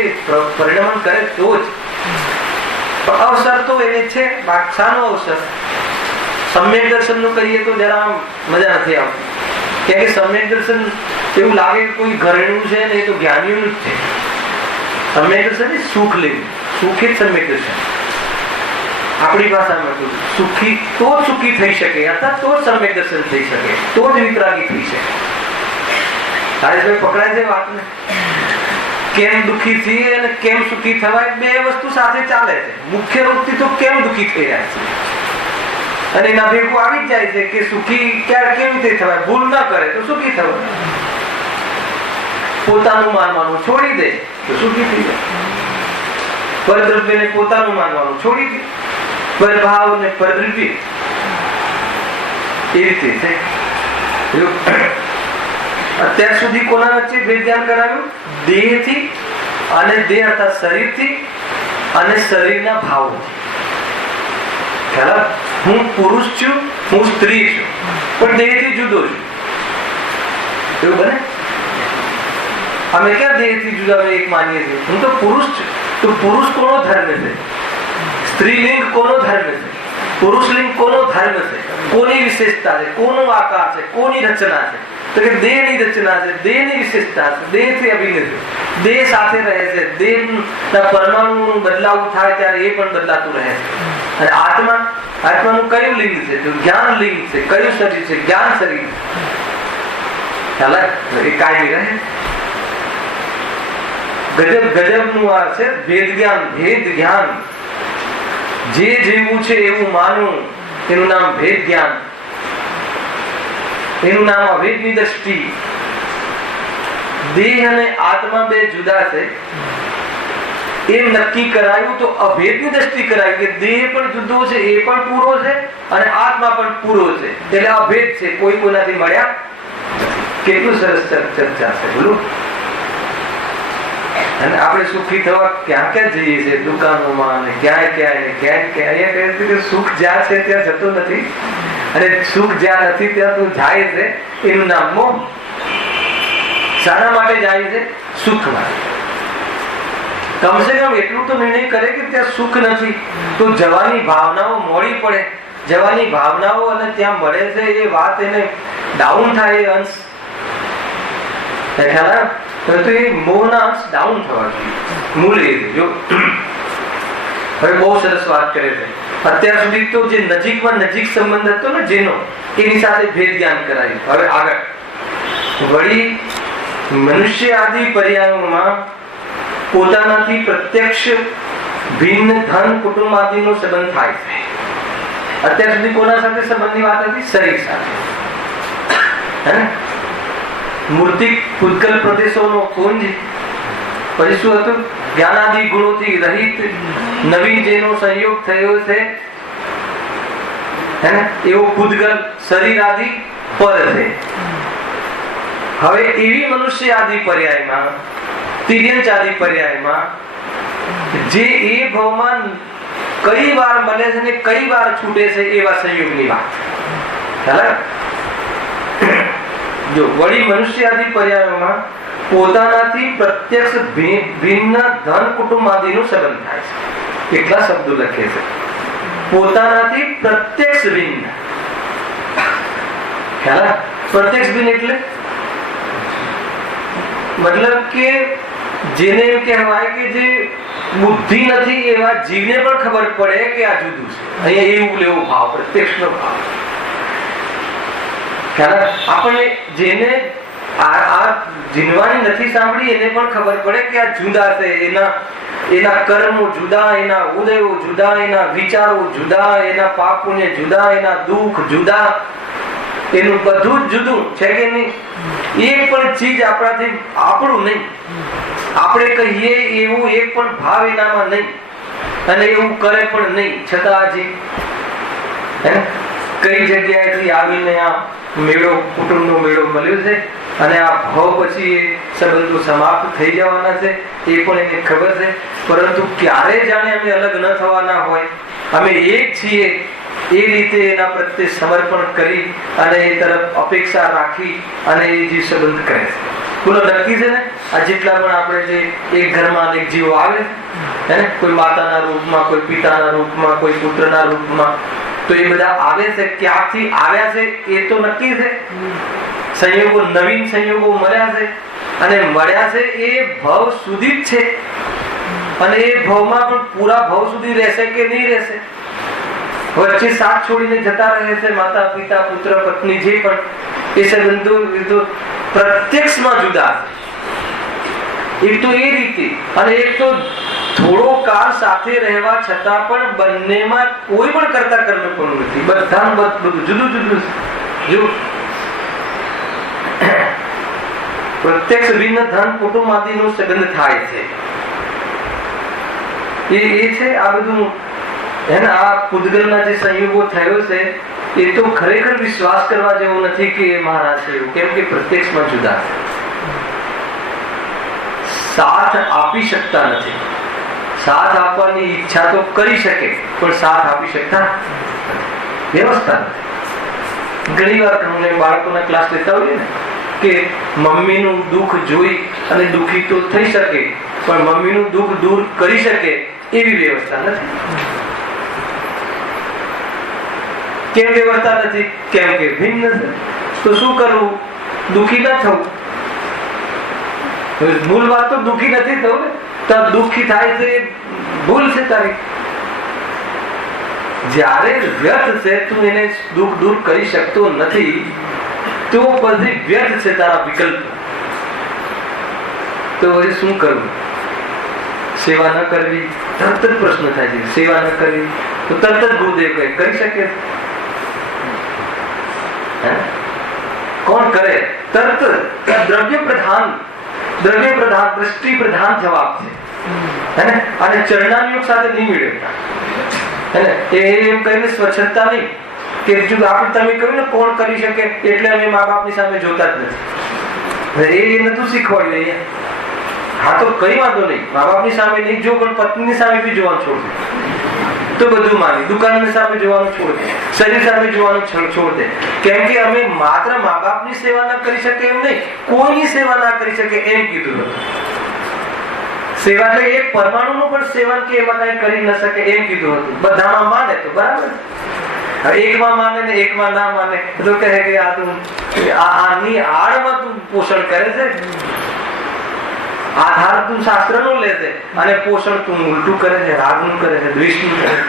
પરિણમન કરે તો જ, અવસર તો એને છે. બાદશાહનો અવસર સમ્યક દર્શન નું કહીએ તો જરા મજા નથી આવતી, કેમ કે સમ્યક દર્શન એવું લાગે કે કોઈ ઘરેણું છે ને, એ તો જ્ઞાનીઓનું જ છે. સમ્યક દર્શન સુખ લેવું, સુખી જ સમ્યક દર્શન. આપણી ભાષામાં સુખી તો જ સુખી થઈ શકે, અથવા તો જ સમ્યક દર્શન થઈ શકે, તો જ વિતરાગી થઈ શકે. પકડાય છે વાતને? કેમ દુઃખી થઈએ અને કેમ સુખી થવાય, બે વસ્તુ સાથે ચાલે છે. મુખ્ય રૂપથી તો કેમ દુઃખી થઈ રહ્યા છે, અને એના ભેગું આવી જ જાય છે કે સુખી ક્યારે કેવી રીતે થવાય. ભૂલ ના કરે તો સુખી થવાય, પોતાનું માનવાનું છોડી દે તો સુખી થઈ જાય, પરદ્રવ્યને પોતાનું માનવાનું છોડી દે, પરભાવ ને પરદ્રવ્ય એ રીતે છે. અત્યાર સુધી કોના વચ્ચે ભેદ ધ્યાન કરાવ્યું? દેહથી અને દેહ અર્થાત શરીરથી અને શરીરના ભાવોથી. ખ્યાલ? હું પુરુષ છું, હું સ્ત્રી છું, પણ દેહથી જુદો છું. એવું બને? અમે ક્યાં દેહથી જુદા એક માનીએ છીએ? હું તો પુરુષ છું. તો પુરુષ કોનો ધર્મ છે? સ્ત્રીલિંગ કોનો ધર્મ છે? પુરુષ લિંગ કોનો ધર્મ છે? કોની વિશેષતા છે? કોનો આકાર છે? કોની રચના છે? તો કે દેહની રચના છે, દેહની વિશેષતા છે, દેહથી અભિન્ન છે, દેહ સાથે રહે છે. દેહના પરમાણુ બદલાવ થાય ત્યારે એ પણ બદલાતું રહે છે. અને આત્માનું કયું લિંગ છે? તો જ્ઞાન લિંગ છે. કયું શરીર છે? જ્ઞાન શરીર. ખ્યાલ? એ કાયમી રહે. ગજબનું આ છે ભેદ જ્ઞાન. ભેદ જ્ઞાન, જે જેવું છે એવું માનવું, એનું નામ ભેદ જ્ઞાન, એનું નામ અભેદની દ્રષ્ટિ. દેહ અને આત્મા બે જુદા છે એમ નક્કી કરાયું તો અભેદની દ્રષ્ટિ કરાવી કે દેહ પણ જુદો છે, એ પણ પૂરો છે, અને આત્મા પણ પૂરો છે, એટલે અભેદ છે, કોઈ કોઈનાથી મળ્યા. કેટલું સરસ ચર્ચા છે, બોલો. અને આપણે સુખી થવા ક્યાં ક્યાં જઈએ છીએ? દુકાનોમાં ને ક્યાંય સુખ જ્યાં છે ત્યાં જતો નથી, અને સુખ જ્યાં નથી ત્યાં તું જાય છે, એનું નામ મોહ. શાના માટે જાય છે? સુખ માટે. કમસે કમ એટલું તો નિર્ણય કરે કે ત્યાં સુખ નથી, તો જવાની ભાવનાઓ મોડી પડે. જવાની ભાવનાઓ અને ત્યાં મળે છે એ વાત એને ડાઉન થાય, એ અંશ ખ્યાલ. તો એ મોહના અંશ ડાઉન થવા જોઈએ. મૂળ જો હવે બહુ સરસ વાત કરે છે. અત્યાર સુધી તો જે નજીકમાં નજીક સંબંધ હતો ને જેનો, એની સાથે ભેદ જ્ઞાન કરાયું. હવે આગળ વળી મનુષ્ય આદિ પર્યાયોમાં પોતાનાથી પ્રત્યક્ષ ભિન્ન ધન કુટુંબ આદિનો સંબંધ થાય છે. અત્યાર સુધી કોના સાથે સંબંધની વાત હતી? શરીર સાથે. મૂર્તિક પૂતગલ પ્રદેશોનો પુંજ, પછી શું હતું? જ્ઞાનાદિ ગુણોથી રહિત નવીન જેનો સંયોગ થયો છે, એવો પૂતગલ શરીર આદિ પર છે. હવે એવી મનુષ્ય આદિ પર્યાયમાં, તિર્યંચ આદિ પર્યાયમાં જે એ ભવમાં કઈ વાર મળે છે ને કઈ વાર છૂટે છે, એવા સંયોગની વાત. જો વળી મનુષ્ય આદિ પર્યાયોમાં પોતાનાથી પ્રત્યક્ષ ભિન્ન ધન કુટુંબ આદિનો સંબંધ થાય છે. કેટલા શબ્દો લખે છે? પોતાનાથી પ્રત્યક્ષ ભિન્ન. ખ્યાલ? પ્રત્યક્ષ ભિન્ન એટલે મતલબ કે જેને એમ કહેવાય કે જે બુદ્ધિ નથી એવા જીવને પણ ખબર પડે કે આ જુદું છે. અહીંયા એવું લેવો ભાવ, પ્રત્યક્ષ નો ભાવ. આપણે જેને આ જીનવાની નથી સાંભળી એને પણ ખબર પડે કે આ જુદા છે. એના કર્મો જુદા, એના ઉદયો જુદા, એના વિચારો જુદા, એના પાપ પુણ્ય જુદા, એના દુઃખ જુદા, એનું બધું જ જુદું છે કે નહીં. એક પણ ચીજ આપણાથી આપણું નહીં, આપણે કહીએ એવું એક પણ ભાવ એનામાં નહીં, અને એવું કરે પણ નહીં. છતાં હજી કઈ જગ્યાએથી આવીને આ મેળો, કુટુંબનો મેળો મળ્યો છે, અને આ ભાવ પછી એ સંબંધો સમાપ્ત થઈ જવાના છે એ પણ એને ખબર છે. પરંતુ ક્યારે જાણે અમે અલગ ન થવાના હોય, અમે એક છીએ એ રીતે એના પ્રત્યે સમર્પણ કરી અને એ તરફ અપેક્ષા રાખી અને એ જે સંબંધ કરે છે. બોલો નક્કી છે ને? આ જેટલા પણ આપણે જે એક ઘરમાં અનેક જીવો આવે છે, કોઈ માતાના રૂપમાં, કોઈ પિતાના રૂપમાં, કોઈ પુત્રના રૂપમાં, તો એ બધા આવે છે. ક્યાંથી આવ્યા છે એ તો નક્કી છે. સંયોગો, નવીન સંયોગો મળ્યા છે, અને મળ્યા છે એ ભાવ સુધી જ છે, અને એ ભાવમાં પણ પૂરા ભાવ સુધી રહેશે કે નહીં રહેશે. વચ્ચે સાથ છોડીને જતા રહે છે માતા પિતા પુત્ર પત્ની જે પણ, એ સંબંધો પ્રત્યક્ષમાં જુદા છે. એક તો એ રીતે, અને એક તો થોડો કાળ સાથે રહેવા છતાં પણ બંનેમાં કોઈ પણ કરતા કર્મ પણ નથી. બધા બધું જુદું જુદું જો પ્રત્યક્ષ ભિન્ન ધન કુટુંબ આદિનો સંબંધ થાય છે. એ છે આ બધું. આ પૂતગલના જે સંયોગો થયો છે એ તો ખરેખર વિશ્વાસ કરવા જેવો નથી કે એ મહારાજ છે એવું, કેમ કે પ્રત્યક્ષમાં જુદા છે. સાથ આપી શકતા નથી. સાથ આપવાની ઈચ્છા તો કરી શકે, પણ સાથ આપી શકતા વ્યવસ્થા નથી. ઘણી વાર બાળકોના ક્લાસ લેતા હોઈએ ને કે મમ્મીનું દુઃખ જોઈ અને દુઃખી તો થઈ શકે, પણ મમ્મીનું દુઃખ દૂર કરી શકે એવી વ્યવસ્થા નથી. કેમ વ્યવસ્થા નથી? કેમ કે ભિન્ન છે. તો શું કરવું? દુઃખી ન થવું. મૂળ વાત તો દુઃખી નથી થવું ને. તો દુઃખી થાય છે ભૂલ છે તારી. જ્યારે વ્યર્થ છે, તું એને દુઃખ દૂર કરી શકતો નથી, તો પછી વ્યર્થ છે તારા વિકલ્પ. તો પછી શું કરવું? સેવા ન કરવી? તરત જ પ્રશ્ન થાય છે. સેવા ન કરવી તો તરત જ ગુરુદેવ કહે કરી શકે. કોણ કરે? તરત દ્રવ્ય પ્રધાન, દ્રષ્ટિ પ્રધાન જવાબ છે. અને ચરણાનુયોગ સાથે નહીં મેળવતા. એમ કહીને સ્વચ્છતા નહીં કે જો આપણે તમે કહ્યું ને કોણ કરી શકે એટલે અમે મા બાપની સામે જોતા જ નથી. એ નતું શીખવાડ્યું અહીંયા. હા તો કઈ વાંધો નહીં, મા બાપની સામે નહીં જો, પણ પત્નીની સામે બી જોવાનું છોડ દે તો બધું માની. દુકાનની સામે જોવાનું છોડ દે, શરીર સામે જોવાનું છોડ દે. કેમ કે અમે માત્ર મા બાપની સેવા ના કરી શકે એમ નહીં, કોઈની સેવા ના કરી શકે એમ કીધું હતું. સેવા એટલે એક પરમાણુનું પણ સેવન કે એમાં કઈ કરી ન શકે એમ કીધું હતું. બધામાં માને તો બરાબર, એકમાં માને ને એકમાં ના માને તો કહે કે આ તું આની આડમાં તું પોષણ કરે છે. આધાર તું શાસ્ત્રનો લે છે અને પોષણ તું ઉલટું કરે છે, રાગનું કરે છે, દ્વેષનું કરે છે.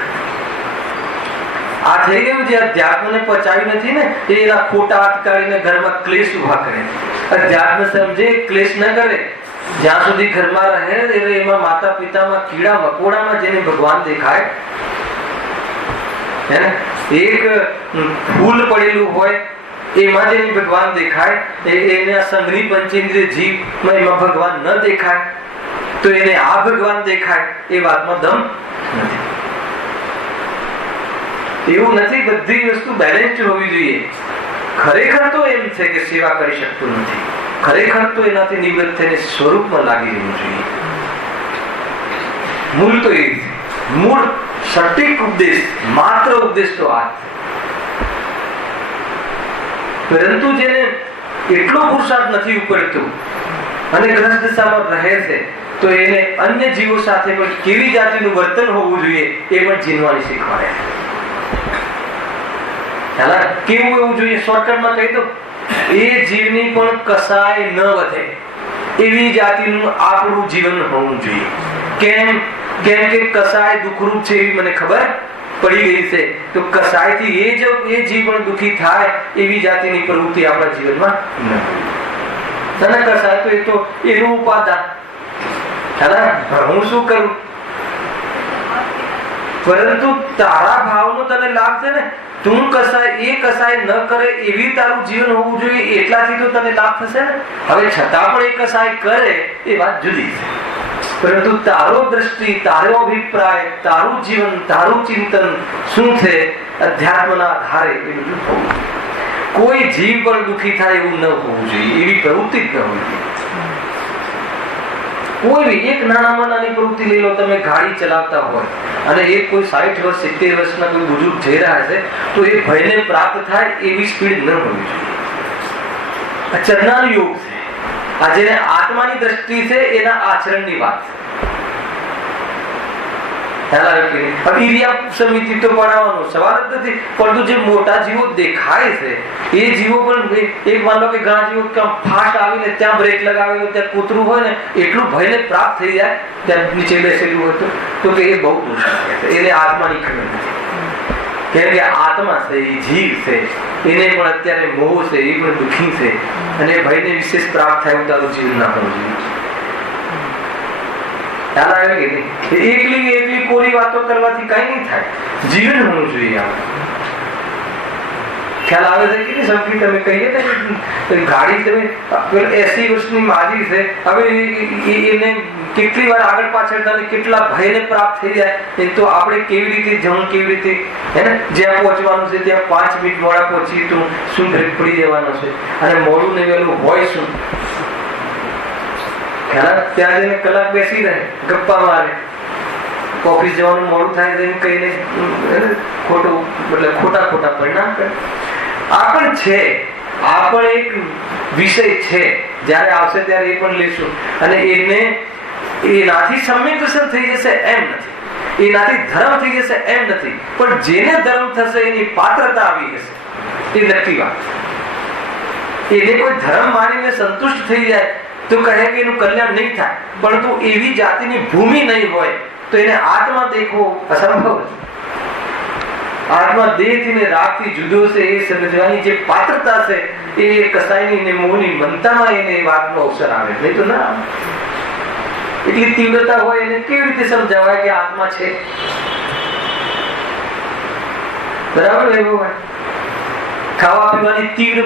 આ થઈ ગયું જે અધ્યાત્મને પચાવી નથી ને, એના ખોટા હાથ કાઢીને ઘરમાં ક્લેશ ઉભા કરે. અધ્યાત્મ સમજે, ક્લેશ ન કરે. જ્યાં સુધી ઘરમાં રહે એમાં માતા પિતામાં કીડા મકોડામાં જેને ભગવાન દેખાય, એક ફૂલ પડેલું હોય એમાં જેને ભગવાન દેખાય, એને સંઘની પંચેન્દ્રિય જીવમાં એમાં ભગવાન ન દેખાય, તો એને આ ભગવાન દેખાય એ વાતમાં દમ નથી. એવું નથી. બધી વસ્તુ બેલેન્સ હોવી જોઈએ. ખરેખર તો એમ છે કે સેવા કરી શકતું નથી. ખરેખર તો એનાથી નિવૃત્ત થઈને સ્વરૂપમાં લાગી રહેવું જોઈએ. મૂળ તો એ છે. મૂળ સટીક ઉપદેશ, માત્ર ઉપદેશ તો આ. પરંતુ જેને એટલો પુરુષાર્થ નથી ઉપડતો અને ગ્રસ્ત દશામાં રહે છે, તો એને અન્ય જીવો સાથે પણ કેવી જાતિનું વર્તન હોવું જોઈએ એ પણ જીનવાની શીખવાડે. કેવું એવું જોઈએ? શોર્ટકટમાં કહી દો, એ જીવની પણ કસાય ન વધે એવી જાતિનું આપણું જીવન હોવું જોઈએ. કેમ કે કસાય દુઃખરૂપ છે એવી મને ખબર પડી ગઈ છે, તો કસાયથી એ જીવ પણ દુઃખી થાય એવી જાતિની પ્રવૃત્તિ આપણા જીવનમાં ન. તને કસાય તો એ તો એનું ઉપાદાન, હું શું કરું? પરંતુ તારા ભાવનો તને લાભ છે ને, તું કસાય એ કસાય ન કરે એવી તારું જીવન હોવું જોઈએ, એટલાથી તો તને લાભ થશે ને. હવે છતાં પણ એ કસાય કરે એ વાત જુદી છે, પરંતુ તારો દ્રષ્ટિ, તારો અભિપ્રાય, તારું જીવન, તારું ચિંતન શું છે અધ્યાત્મના આધારે, એ બધું હોવું જોઈએ. કોઈ જીવ પણ દુઃખી થાય એવું ન હોવું જોઈએ, એવી પ્રવૃત્તિ જ ન હોવી જોઈએ. કોઈ બી એક નાનામાં નાની પ્રવૃત્તિ લઈ લો, તમે ગાડી ચલાવતા હોય અને એક કોઈ 60 વર્ષ 70 વર્ષના કોઈ બુજુર્ગ જઈ રહ્યા છે તો એ ભયને પ્રાપ્ત થાય એવી સ્પીડ ન હોવી જોઈએ. આ ચરણાનો યોગ છે, આ જેને આત્માની દ્રષ્ટિ છે એના આચરણની વાત છે. સમિતિ તો બનાવવાનો સવાલ જ નથી, પરંતુ જે મોટા જીવો દેખાય છે એ જીવો પણ એક માનો કે ઘણા જીવો ફાસ્ટ આવીને ત્યાં બ્રેક લગાવેલો, ત્યાં કૂતરું હોય ને એટલું ભયને પ્રાપ્ત થઈ જાય ત્યાં નીચે બેસેલું હોય તો કે એ બહુ દુષ્કર્મ છે, એને આત્માની ખબર નથી. કેમ કે આત્મા છે, એ જીવ છે, એને પણ અત્યારે મોહ છે, એ પણ દુઃખી છે, અને ભયને વિશેષ પ્રાપ્ત થાય એવું તારું જીવન ના હોવું જોઈએ. એકલી કોરી વાતો કરવાથી કઈ નહીં થાય, જીવન હોવું જોઈએ. ખ્યાલ આવે છે કે સૌથી તમે કહીએ ને ગાડી તમે 80 વર્ષની માજી છે, હવે એને કેટલી વાર આગળ પાછળ થાય, કેટલા ભયને પ્રાપ્ત થઈ જાય, એ તો આપણે કેવી રીતે જવું, કેવી રીતે હે ને જ્યાં પહોંચવાનું છે ત્યાં 5 મિનિટ મોડા પહોંચી તો શું બ્રેક પડી જવાનો છે, અને મોડું ને વહેલું હોય શું, ત્યાં જઈને કલાક બેસી રહે, ગપ્પા મારે, ઓફિસ જવાનું મોડું થાય તો એમ કહીને ખોટું મતલબ ખોટા પરિણામ કરે. આ પણ છે, આ પણ એક વિષય છે, જ્યારે આવશે ત્યારે એ પણ લેશું. અને એને એનાથી સમ્યક દર્શન થઈ જશે એમ નથી, એનાથી ધર્મ થઈ જશે એમ નથી, પણ જેને ધર્મ થશે એની પાત્રતા આવી જશે એ નક્કી વાત. એને કોઈ ધર્મ માનીને સંતુષ્ટ થઈ જાય તો કહે કે એનું કલ્યાણ નહીં થાય, પરંતુ એવી જાતિની ભૂમિ નહીં હોય તો એને આત્મા દેખવો અસંભવ છે. આત્મા દેહથી ને રાગથી જુદો છે એ સમજવાની જે પાત્રતા છે એ કસાયની ને મોહની મનતામાં એને વાતનો અવસર આવે, નહીં તો ના. એટલી તીવ્રતા હોય એને કેવી રીતે સમજાવાય કે આત્મા છે? બરાબર એવું હોય. ખાવા પીવાની તીવ્ર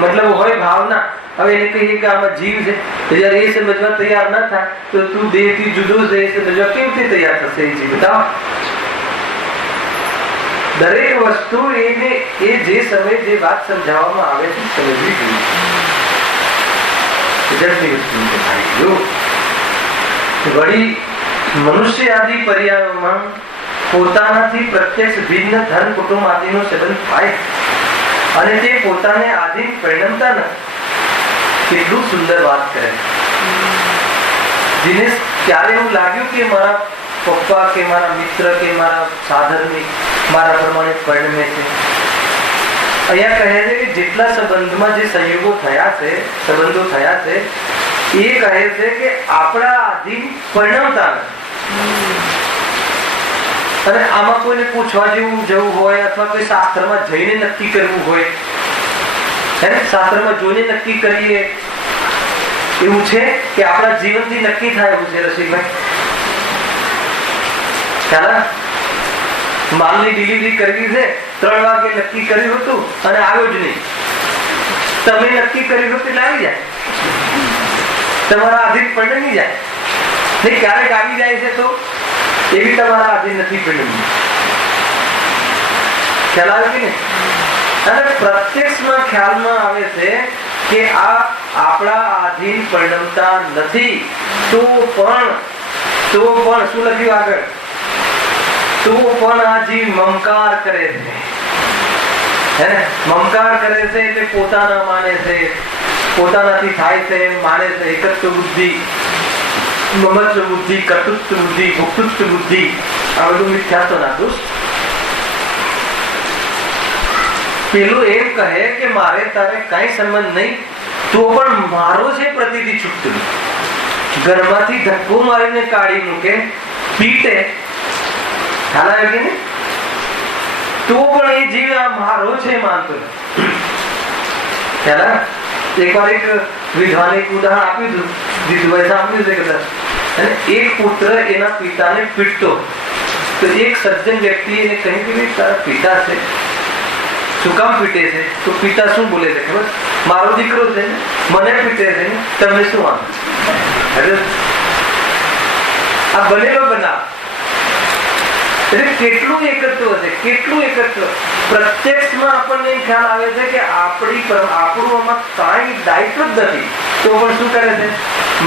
મતલબ હોય ભાવના, હવે એને કહીએ કે આમાં જીવ છે, જયારે એ સમજવા તૈયાર ના થાય તો તું દેહ થી જુદો છે એ સમજવા કેવી રીતે તૈયાર થશે? એ જીવ બતાવો. દરેક વસ્તુ એને એ જે સમય જે વાત સમજાવવામાં આવે છે સમજવી જોઈએ. વળી મનુષ્ય આદિ પર્યાયોમાં પોતાનાથી પ્રત્યક્ષ ભિન્ન ધન કુટુંબ આદિનો સંબંધ થાય અને તે પોતાને આધીન પરિણમતા નથી. કેટલું સુંદર વાત કરે. જેને ક્યારે એવું લાગ્યું કે મારા પપ્પા કે મારા મિત્ર કે મારા સાધર્મિક મારા પ્રમાણે પરિણમે છે, અહીંયા કહે છે કે જેટલા સંબંધમાં જે સંબંધો થયા છે એ કહે છે કે આપણા આધીન પરિણમતા નથી. અને આમાં કોઈને પૂછવા જવું હોય અથવા કોઈ શાસ્ત્રમાં જઈને નક્કી કરવું હોય, શાસ્ત્રમાં જોઈને નક્કી કરીએ એવું છે કે આપણા જીવનથી નક્કી થાય એવું છે? રસિકભાઈ ખ્યાલ? માલની ડિલિવરી કરવી છે, 3 વાગે નક્કી કર્યું હતું અને આવ્યો જ નહીં. તમે નક્કી કર્યું હતું એટલે આવી જાય, તમારા આધીન પરિણમી જાય નહીં. ક્યારેક આવી જાય છે તો એવી તમારા આધીન નથી પરિણમી. ખ્યાલ આવે કે નહીં? અને પ્રત્યક્ષમાં ખ્યાલમાં આવે છે કે આ આપણા આધીન પરિણમતા નથી. તો પણ શું લખ્યું આગળ? તો પણ આ જીવ મમકાર કરે છે, હે ને? મમકાર કરે છે એટલે પોતાના માને છે, પોતાનાથી થાય છે માને છે. એકત્વ બુદ્ધિ, મમત્વ બુદ્ધિ, કર્તૃત્વ બુદ્ધિ, ભોક્તૃત્વ બુદ્ધિ, આ બધું મિથ્યાત્વ ના દોષ. પેલું એમ કહે કે મારે તારે કઈ સંબંધ નહીં, તો પણ મારો છે પ્રતિથી છૂટતું. ઘરમાંથી ધક્કો મારીને કાઢી મૂકે, પીટે, ખ્યાલ આવ્યો કે નહીં? તો પણ એ જીવ આ મારો છે માનતો નથી. ખ્યાલ આવે? એકવાર એક વિધવાને એક ઉદાહરણ આપ્યું દીધું ભાઈ સાંભળ્યું છે કદાચ. અને એક પુત્ર એના પિતાને પીટતો, તો એક સજ્જન વ્યક્તિ એને કહ્યું કે તારા પિતા છે, શું કામ પીટે છે? તો પિતા શું બોલે છે ખબર? મારો દીકરો છે ને, મને પીટે છે ને, તમને શું વાંધો? આ બનેલો બનાવ. એટલે કેટલું એકત્વ છે, કેટલું એકત્વ. પ્રત્યક્ષમાં આપણને ખ્યાલ આવે છે કે આપણું આમાં કાંઈ દાયિત્વ જ નથી, તો પણ શું કરે છે?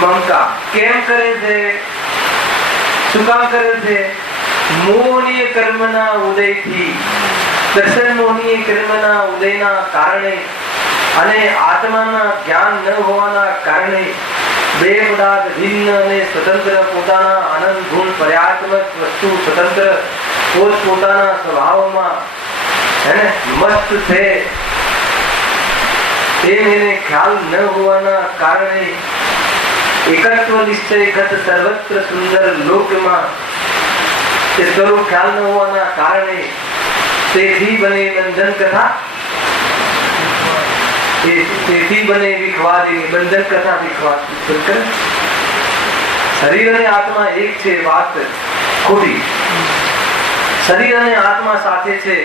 મમતા. કેમ કરે છે? શું કામ કરે છે? મોહનીય કર્મના ઉદયથી, દર્શન મોહનીય કર્મના ઉદયના કારણે અને આત્માના જ્ઞાન ન હોવાના કારણે બે પદાર્થ ભિન્ન અને સ્વતંત્ર પોતાના આનંદ ગુણ પર્યાત્મક વસ્તુ સ્વતંત્ર પોતાના સ્વભાવમાં મસ્ત છે એને ખ્યાલ ન હોવાના કારણે એકત્વ નિશ્ચય ગત સર્વત્ર સુંદર લોકમાં તે સ્વરૂપ ખ્યાલ ન હોવાના કારણે તેથી બને બંધન કથા, તેથી બને વિખવાદી બંધન કથા વિખવાદી. શરીર અને આત્મા એક છે, વાત ખોટી. શરીર અને આત્મા સાથે છે,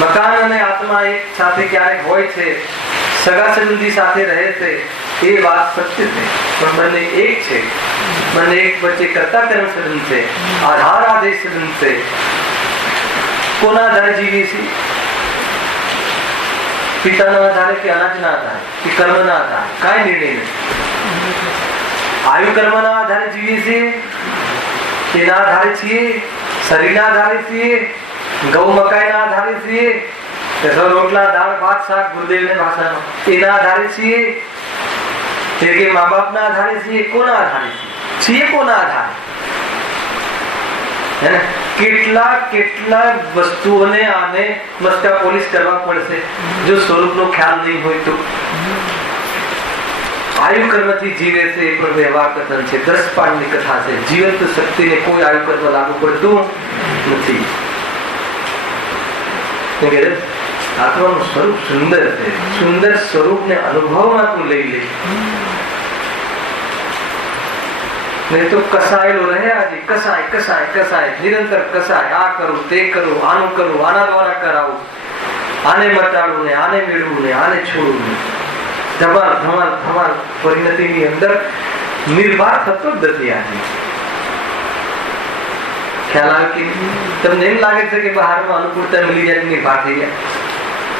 મકાન અને આત્મા એક સાથે ક્યારેક હોય છે, સગા સંબંધી સાથે રહે છે, એ વાત સત્ય છે. પણ બંને એક છે, બંને એક વચ્ચે કર્તા કર્મ સંબંધ છે, આધાર આદેશ સંબંધ છે. કોના આધારે જીવીએ છીએ? પિતાના આધારે કે અનાજના આધારે કે કર્મના આધારે? કાંઈ નિર્ણય નથી. આયુ કર્મના આધારે જીવીએ છીએ, એના આધારે છીએ, શરીરના આધારે છીએ, ઘઉં મકાઈના આધારે છીએ, રોટલા દાળ ભાત શાક ગુરુદેવને ભાષાનો એના આધારે છીએ, કે મા બાપના આધારે છીએ? કોના આધારે છીએ? કોના આધારે? કેટલા વસ્તુઓને આને મસ્કા પોલીસ કરવા પડશે જો સ્વરૂપનો ખ્યાલ નહીં હોય તો. આયુ કર્મથી જીવે છે એ પણ વ્યવહાર કથન છે, દ્રષ્ટાંતની કથા છે. જીવંત શક્તિને કોઈ આયુ કર્મ લાગુ પડતું નથી. આત્માનું સ્વરૂપ સુંદર છે, સુંદર સ્વરૂપને અનુભવમાં તું લઈ લે, નહીં તો કસાયેલો રહે. આજે કસાય કસાય કસાય, નિરંતર કસાય. આ કરું તે કરું, આનું કરું, આના દ્વારા કરાવું, આને મટાડવું ને આને મેળવું ને આને છોડવું ને ધમાલ ધમાલ ધમાલ. પરિણતિની અંદર નિર્ભર થતો જ નથી. આજે ખ્યાલ આવે કે તમને એમ લાગે છે કે બહારમાં અનુકૂળતા મળી જાય, નિર્ભર થઈ ગયા.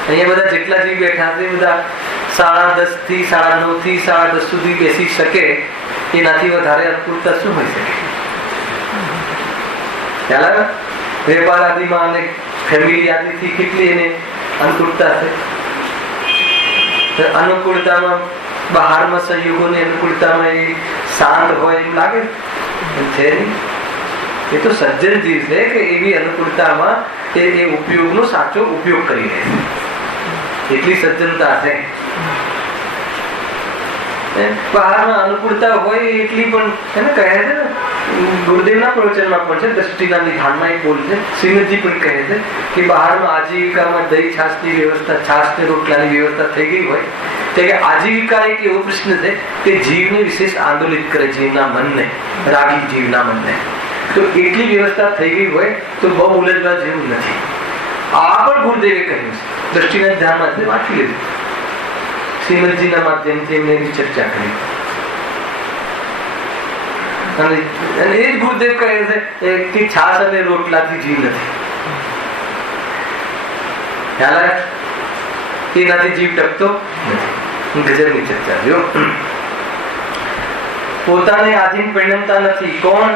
અહીંયા બધા જેટલા જીવ બેઠા છે બધા 10:30 થી 9:30 થી 10:30 સુધી બેસી શકે, એનાથી વધારે અનુકૂળતા શું હોઈ શકે? ખ્યાલ આવે? વેપાર આદિમાં અને ફેમિલી આદિથી કેટલી એને અનુકૂળતા છે. અનુકૂળતામાં બહારમાં સહયોગોની અનુકૂળતામાં એ શાંત હોય એમ લાગે છે નહીં. એ તો સજ્જન જીવ છે કે એવી અનુકૂળતામાં એ ઉપયોગનો સાચો ઉપયોગ કરી રહે છે, એટલી સજ્જનતા છે. બહારમાં અનુકૂળતા હોય એટલી પણ એને કહે છે ને, ગુરુદેવના પ્રવચનમાં પણ છે, દ્રષ્ટિના નિધાનમાં એક બોલ છે, શ્રીમદજી પણ કહે છે કે બહારમાં આજીવિકામાં દહીં છાશની વ્યવસ્થા, છાશ ને રોટલાની વ્યવસ્થા થઈ ગઈ હોય તો કે આજીવિકા એક એવો પ્રશ્ન છે કે જીવને વિશેષ આંદોલિત કરે, જીવના મનને, રાગી જીવના મનને. તો એટલી વ્યવસ્થા થઈ ગઈ હોય તો બહુ ઉલઝવા જેવું નથી. આ પણ ગુરુદેવે કહ્યું છે, દ્રષ્ટિના ધ્યાનમાં વાંચી લીધું. શ્રીમદજીના માધ્યમથી એમને એની ચર્ચા કરી. અને એ જ ગુરુદેવ કહે છે કે છાશ અને રોટલાથી જીવ નથી. ખ્યાલ આવે? એનાથી જીવ ટકતો નથી. ગજબની ચર્ચા. જો પોતાને આધીન પરિણમતા નથી. કોણ?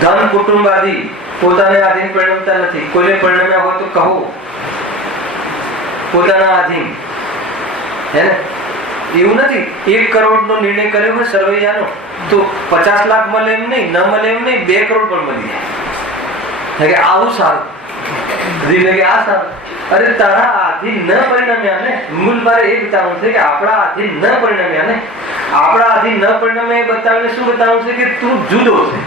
ધન કુટુંબ આદિ પોતાને આધીન પરિણમતા નથી. કોઈને પરિણમ્યા હોય તો કહો પોતાના આધીન. હે ને? એવું નથી 1 કરોડનો નિર્ણય કર્યો હોય સરવૈયાનો તો 50 લાખ મળે એમ નહીં, ન મળે એમ નહીં, 2 કરોડ પણ મળી જાય. આવું સારું, આ સારું. અરે તારા આધીન ન પરિણમ્યા ને, મૂળ મારે એ બતાવવું છે કે આપણા આધીન ન પરિણમ્યા ને, આપણા આધીન ન પરિણમ્યા એ બતાવીને શું બતાવવું છે કે તું જુદો છે.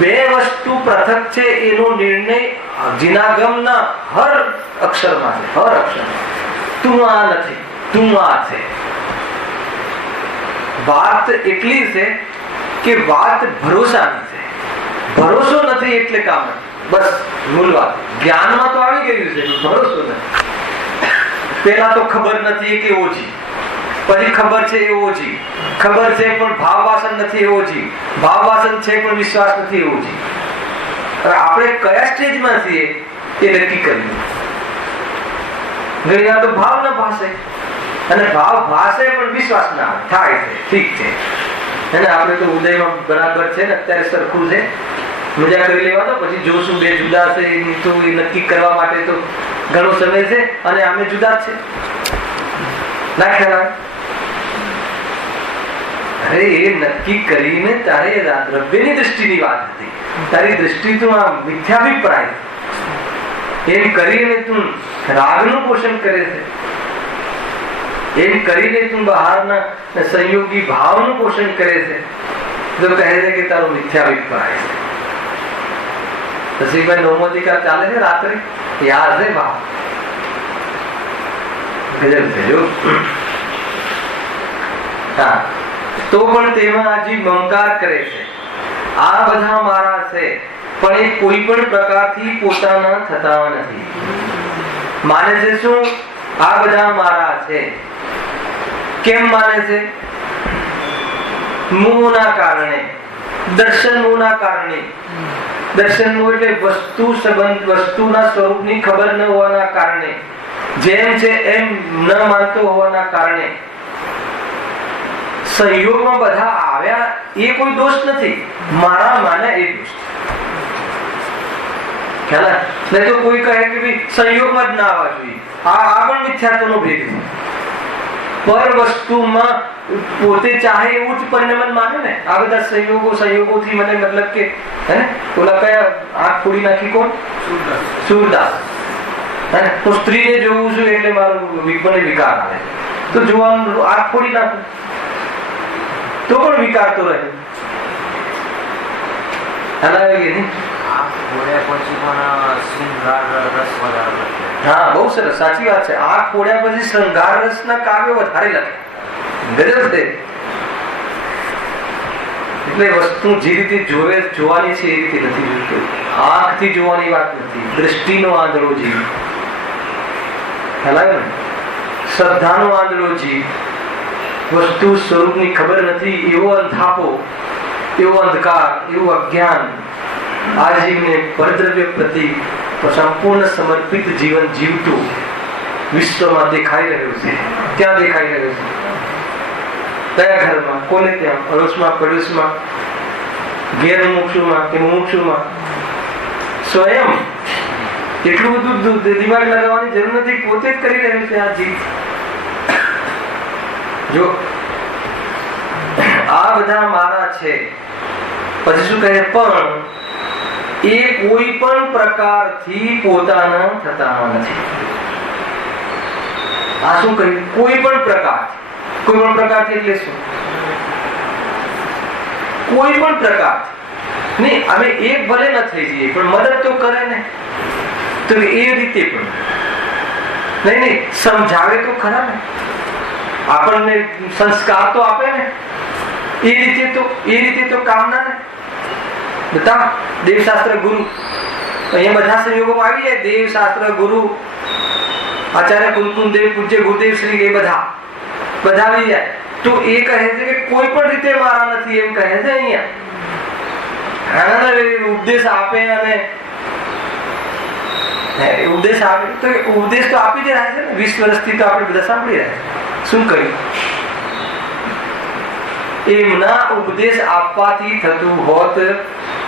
2 વસ્તુ પૃથક છે એનો નિર્ણય જીનાગમના હર અક્ષરમાં છે, હર અક્ષરમાં. તું આ નથી, તું આ છે. વાત એટલી છે કે વાત ભરોસાની છે. ભરોસો નથી એટલે કામ નથી. બસ મૂળ વાત. જ્ઞાનમાં તો આવી ગયું છે, ભરોસો નથી. પેલા તો ખબર નથી કે ઓછી, પછી ખબર છે એ ઓછી, ખબર છે પણ ભાવ વાસન નથી એ ઓછી, ભાવ વાસન છે પણ વિશ્વાસ નથી એ ઓછી. આપણે કયા સ્ટેજમાં છીએ એ નક્કી કર્યું. ઘણી વાર તો ભાવ ન ભાષે, અને ભાવ ભાષે પણ વિશ્વાસ ના થાય છે. ઠીક છે, અને આપણે તો ઉદયમાં બરાબર છે ને, અત્યારે સરખું છે, મજા કરી લેવા દો, પછી જોશું બે જુદા છે તો એ નક્કી કરવા માટે તો ઘણો સમય છે, અને અમે જુદા જ છે. ના ખ્યાલ આવે? અરે એ નક્કી કરીને તારે દ્રવ્યની દ્રષ્ટિની વાત હતી. તારી દ્રષ્ટિ તો આ મિથ્યાભિપ્રાય એમ કરીને તું રાગનું પોષણ કરે છે, એમ કરીને તું બહારના સંયોગી ભાવનું પોષણ કરે છે, તો કહે છે કે તારો મિથ્યાભિપ્રાય છે. પછી ભાઈ નવમો અધિકાર ચાલે છે રાત્રે, યાદ છે ભાવ ગજબ છે જો. હા, તો પણ તેમાં હજી મમકાર કરે છે. આ બધા મારા છે, પણ એ કોઈ પણ પ્રકારથી પોતાના થતા નથી. માને છે શું? આ બધા મારા છે. કેમ માને છે? મોહના કારણે, દર્શન મોહના કારણે. દર્શન મોહ એટલે વસ્તુ સંબંધ, વસ્તુના સ્વરૂપની ખબર ન હોવાના કારણે, જેમ છે એમ ન માનતો હોવાના કારણે. સંયોગમાં બધા આવ્યા એ કોઈ દોષ નથી, મારા માને એ દોષ. ખ્યાલ? નહીં તો કોઈ કહે કે ભાઈ સંયોગમાં જ ના આવવા જોઈએ, આ પણ મિથ્યાત્વનો ભેદ છે. પર વસ્તુમાં પોતે ચાહે એવું જ પરિણામ માને ને. આ બધા સંયોગોથી મને મતલબ કે હે ઓલા કયા આંખ ફોડી નાખી કોણ? સૂરદાસ. હું સ્ત્રીને જોઉં છું એટલે મારું મને વિકાર આવે, તો જોવાનું આંખ ફોડી નાખું તો પણ વિકાર તો રહે. હા, બહુ સરસ, સાચી વાત છે. આંખ ફોડ્યા પછી શૃંગાર રસ ના કાવ્યો વધારે લખે. ગજબ છે. એટલે વસ્તુ જે રીતે જોવાની છે એ રીતે નથી જોઈતું. આંખથી જોવાની વાત નથી, દ્રષ્ટિનો આંધળો જીવ. ખ્યાલ ને? શ્રદ્ધાનો આંધળો જીવ, વસ્તુ સ્વરૂપની ખબર નથી એવો અંધાપો, એવો અંધકાર, એવું અજ્ઞાન આ જીવને પરદ્રવ્ય પ્રતિ સંપૂર્ણ સમર્પિત જીવન જીવતું વિશ્વમાં દેખાઈ રહ્યું છે. ક્યાં દેખાઈ રહ્યું છે? કયા ઘરમાં? કોને ત્યાં? અડોશમાં, પડોશમાં, ગેર મુમુક્ષુમાં કે મુમુક્ષુમાં? સ્વયં. એટલું બધું દિમાગ લગાવવાની જરૂર નથી, પોતે જ કરી રહ્યું છે આ જીવ. જો આ બધા મારા છે, પછી શું કહે? પણ એ કોઈ પણ પ્રકારથી પોતાના થતા નથી. આ શું કહ્યું? કોઈ પણ પ્રકાર. કોઈ પણ પ્રકારથી એટલે શું? કોઈ પણ પ્રકાર નહીં. અમે એક ભલે ન થઈ જઈએ પણ મદદ તો કરે ને, તો એ રીતે પણ નહીં, સમજાવે તો ખરા ને, આપણને સંસ્કાર તો આપે ને, એ રીતે તો કામના ને. બતા દેવશાસ્ત્ર ગુરુ અહીંયા બધા સંયોગોમાં આવી જાય. દેવશાસ્ત્ર ગુરુ આચાર્ય કુમકુમદેવ, પૂજ્ય ગુરુદેવ શ્રી, એ બધા આવી જાય. તો એ કહે છે કે કોઈ પણ રીતે મારા નથી, એમ કહે છે અહીંયા. ઉપદેશ આપે, અને ઉપદેશ આપે તો ઉપદેશ તો આપી જ રહ્યા છે ને. 20 વર્ષથી તો આપણે બધા સાંભળી રહ્યા. શું કહ્યું? એમના ઉપદેશ આપવાથી થતું હોત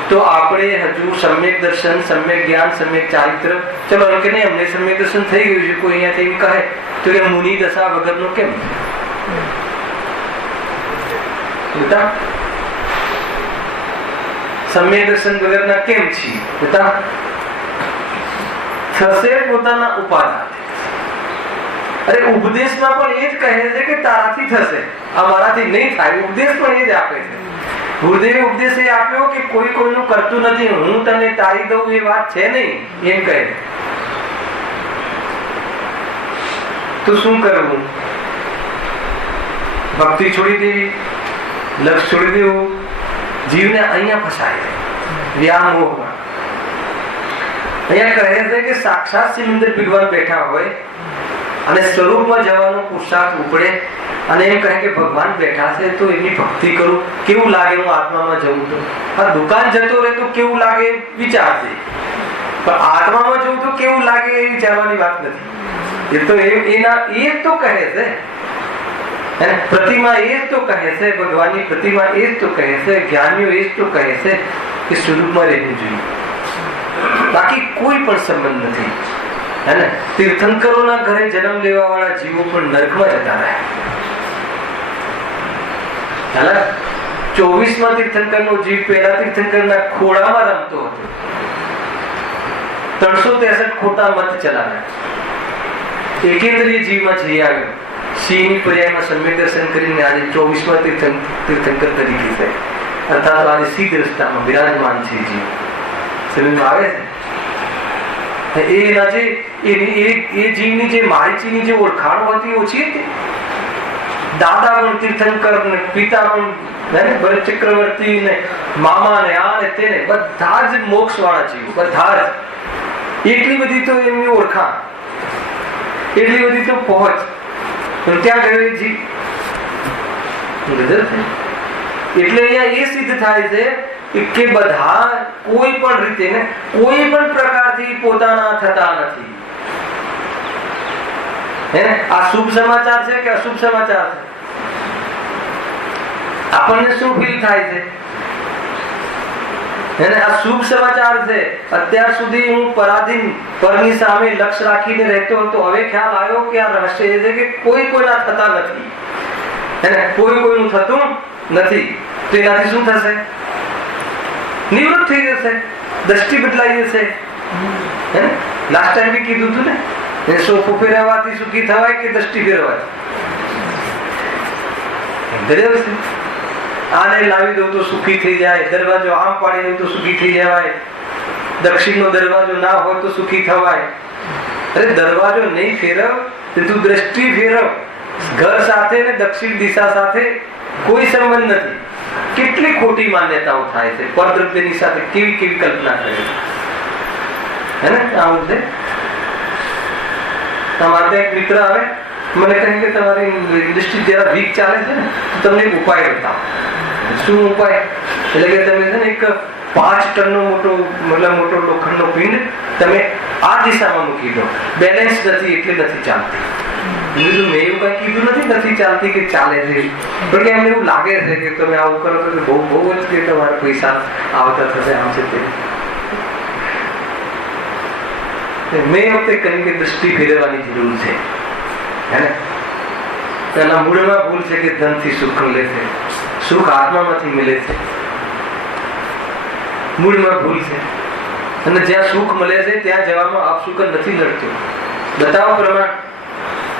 તો આપણે હજુ સમ્યક દર્શન, સમ્યક જ્ઞાન, સમ્યક ચારિત્ર, ચલો એમ કે નહીં અમને સમ્યક દર્શન થઈ ગયું છે, કોઈ અહીંયાથી એમ કહે તો કે મુનિ દશા વગરનો કેમ? સમ્યક દર્શન વગરના કેમ છીએ? બતા થશે પોતાના ઉપાદાન. અરે ઉપદેશમાં પણ એ જ કહે છે કે તારાથી થશે, અમારાથી નહીં થાય. ઉપદેશ પણ એ જ આપે છે. ગુરુદેવે ઉપદેશ એ આપ્યો કે કોઈ કોઈનું કરતું નથી, હું તને તારી દઉં એ વાત છે નહીં, એમ કહે. તો શું કરવું? ભક્તિ છોડી દેવી, લક્ષ છોડી દેવું, જીવને અહીંયા ફસાય વ્યામોહમાં. અહીંયા કહે છે કે સાક્ષાત સિમંદર ભગવાન બેઠા હોય અને સ્વરૂપમાં જવાનો પુરુષાર્થ ઉપડે અને એમ કહે કે ભગવાન બેઠા છે તો એમની ભક્તિ કરું, કેવું લાગે હું આત્મામાં જવું તો. આ દુકાન જતો રહે તો કેવું લાગે વિચારજે, પણ આત્મામાં જવું તો કેવું લાગે એ વિચારવાની વાત નથી. એ તો એના એ તો કહે છે, પ્રતિમા એ તો કહે છે, ભગવાનની પ્રતિમા એ તો કહે છે, જ્ઞાનીઓ એ તો કહે છે કે સ્વરૂપમાં રહેવું જોઈએ, બાકી કોઈ પણ સંબંધ નથી. હે ને, તીર્થંકરોના ઘરે જન્મ લેવા વાળા જીવો પણ નરકમાં જતા રહ્યા. 24માં તીર્થંકરનો જીવ પહેલા તીર્થંકરના ખોળામાં રમતો હતો. 363 ખોટા મત ચલાવ્યા. એકેન્દ્રીય જીવમાં જઈ આવ્યો. સિંહની પર્યાયમાં સમ્યક દર્શન કરીને આજે 24માં તીર્થંકર તરીકે છે, અર્થાત આજે સીધ રસ્તામાં વિરાજમાન છે જીવ. સમજમાં આવે છે? એ જીવની જે મારીચીની જે ઓળખાણો હતી ઓછી હતી. દાદા પણ તીર્થંકર ને પિતા પણ ભરત ચક્રવર્તી ને મામા ને આ ને તેને બધા જ મોક્ષ વાળા જીવો, બધા જ. એટલી બધી તો એમની ઓળખાણ, એટલી બધી તો પહોંચ, ત્યાં ગયો જીવ. એટલે અહીંયા એ સિદ્ધ થાય છે કે બધા કોઈ પણ રીતે ને કોઈ પણ પ્રકારથી પોતાના થતા નથી. હે ને, આ શુભ સમાચાર છે કે અશુભ સમાચાર છે? આપણને શું ફીલ થાય છે? એને આ શુભ સમાચાર છે. અત્યાર સુધી હું પરાધીન પરની સામે લક્ષ્ય રાખીને રહેતો હતો, હવે ખ્યાલ આવ્યો કે આ રહસ્ય એ છે કે કોઈ કોઈના થતા નથી. એને કોઈ કોઈનું થતું નથી. તો એનાથી શું થશે? નિવૃત્ત થઈ જશે, દ્રષ્ટિ બદલાઈ જશે. હે ને, લાસ્ટ ટાઈમ બી કીધું હતું ને, સોફો ફેરવવાથી સુખી થવાય કે દ્રષ્ટિ ફેરવાય? આને લાવી દઉં તો સુખી થઈ જાય, દરવાજો આમ પાડી દઉં તો સુખી થઈ જવાય, દક્ષિણનો દરવાજો ના હોય તો સુખી થવાય. અરે દરવાજો નહીં ફેરવ, તું દ્રષ્ટિ ફેરવ. ઘર સાથે ને દક્ષિણ દિશા સાથે કોઈ સંબંધ નથી. કેટલી ખોટી માન્યતાઓ થાય છે, પરદ્રવ્યની સાથે કેવી કેવી કલ્પના કરે છે. હે ને, આવું છે. તમારે એક મિત્ર આવે, મને કહે કે તમારી ઇન્ડસ્ટ્રી જરા વીક ચાલે છે ને, તો તમને એક ઉપાય બતાવો. શું ઉપાય? એટલે કે તમે છે ને એક 5 ટનનો મોટો લોખંડનો પિંડ તમે આ દિશામાં મૂકી દો. બેલેન્સ નથી એટલે નથી ચાલતી. મેં એવું કઈ કીધું નથી ચાલતી કે ચાલે છે, પણ કે એમને એવું લાગે છે કે તમે આવું કરો તો બહુ જ કે તમારા પૈસા આવતા થશે, આમ છે તે. મેં વખતે કહ્યું કે દ્રષ્ટિ ફેરવવાની જરૂર છે. હે ને, એના મૂળમાં ભૂલ છે કે ધનથી સુખ મળે છે, સુખ આત્મામાંથી મળે છે. મૂળમાં ભૂલ છે. અને જ્યાં સુખ મળે છે ત્યાં જવામાં આપસુખ નથી લડતું. બતાવો પ્રમાણ.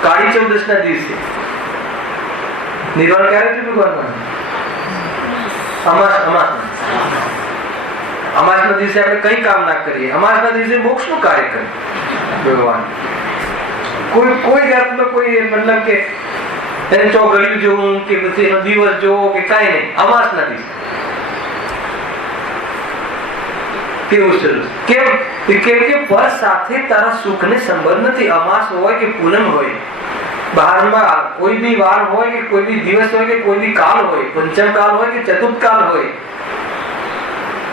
કાળી ચૌદશ ના દિવસે નિર્વાણ ક્યારે થયું ભગવાન? અમાસ ના દિવસે આપણે કઈ કામ ના કરીએ. અમાસ ના દિવસે મોક્ષ નું કાર્ય કરીએ ભગવાન. કોઈ જાતનો કોઈ મતલબ કે એને ચોગડિયું જોવું કે પછી એનો દિવસ જોવો કે કઈ નહીં. અમાસ ના દિવસે કેવું સરસ. કેમ કે પર સાથે તારા સુખ ને સંબંધ નથી. અમાસ હોય કે પૂનમ હોય, બહારમાં કોઈ બી વાર હોય કે કોઈ બી દિવસ હોય કે કોઈ બી કાલ હોય, પંચમ કાલ હોય કે ચતુર્થ કાલ હોય,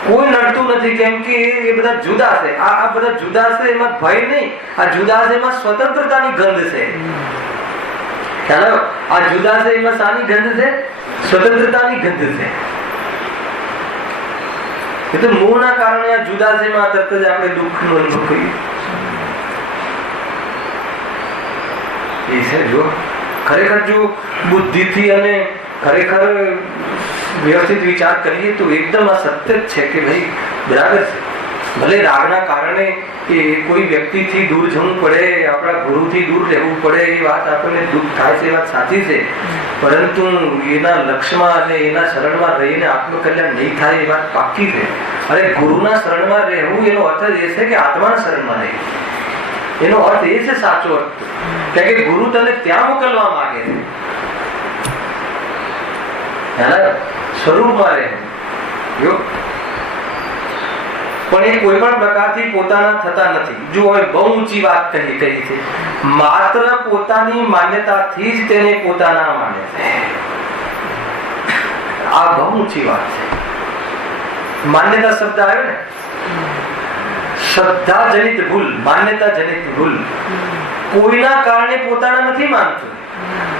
કોઈ નડતું નથી. કેમ કે એ બધા જુદા છે. આ બધા જુદા છે એમાં ભય નહીં. આ જુદા છે એમાં સ્વતંત્રતાની ગંધ છે. ચાલો, આ જુદા છે એમાં શાની ગંધ છે? સ્વતંત્રતાની ગંધ છે. એટલે મોહના કારણે આ જુદા છે એમાં તરત જ આપણે દુઃખનો અનુભવ કરીએ. એ છે જો ખરેખર જો બુદ્ધિથી અને ખરેખર વ્યવસ્થિત વિચાર કરીએ તો એકદમ આ સત્ય જ છે કે ભાઈ બરાબર છે. ભલે રાગના કારણે કે કોઈ વ્યક્તિથી દૂર જવું પડે, આપણા ગુરુથી દૂર રહેવું પડે, એ વાત આપણને દુઃખ થાય છે, એ વાત સાચી છે. પરંતુ એના લક્ષ્યમાં અને એના શરણમાં રહીને આત્મકલ્યાણ નહીં થાય એ વાત પાકી છે. અરે ગુરુના શરણમાં રહેવું એનો અર્થ એ છે કે આત્માના શરણમાં રહેવું. એનો અર્થ એ છે સાચો અર્થ. કારણ કે ગુરુ તને ત્યાં મોકલવા માંગે છે. એના સ્વરૂપમાં રહે. પણ એ કોઈ પણ પ્રકારથી પોતાના થતા નથી. જો હવે બહુ ઊંચી વાત કહી છે, માત્ર પોતાની માન્યતાથી જ તેને પોતાના માને છે. આ બહુ ઊંચી વાત છે. માન્યતા શબ્દ આવ્યો ને, શ્રદ્ધા જનિત ભૂલ, માન્યતા જનિત ભૂલ. કોઈના કારણે પોતાના નથી માનતું,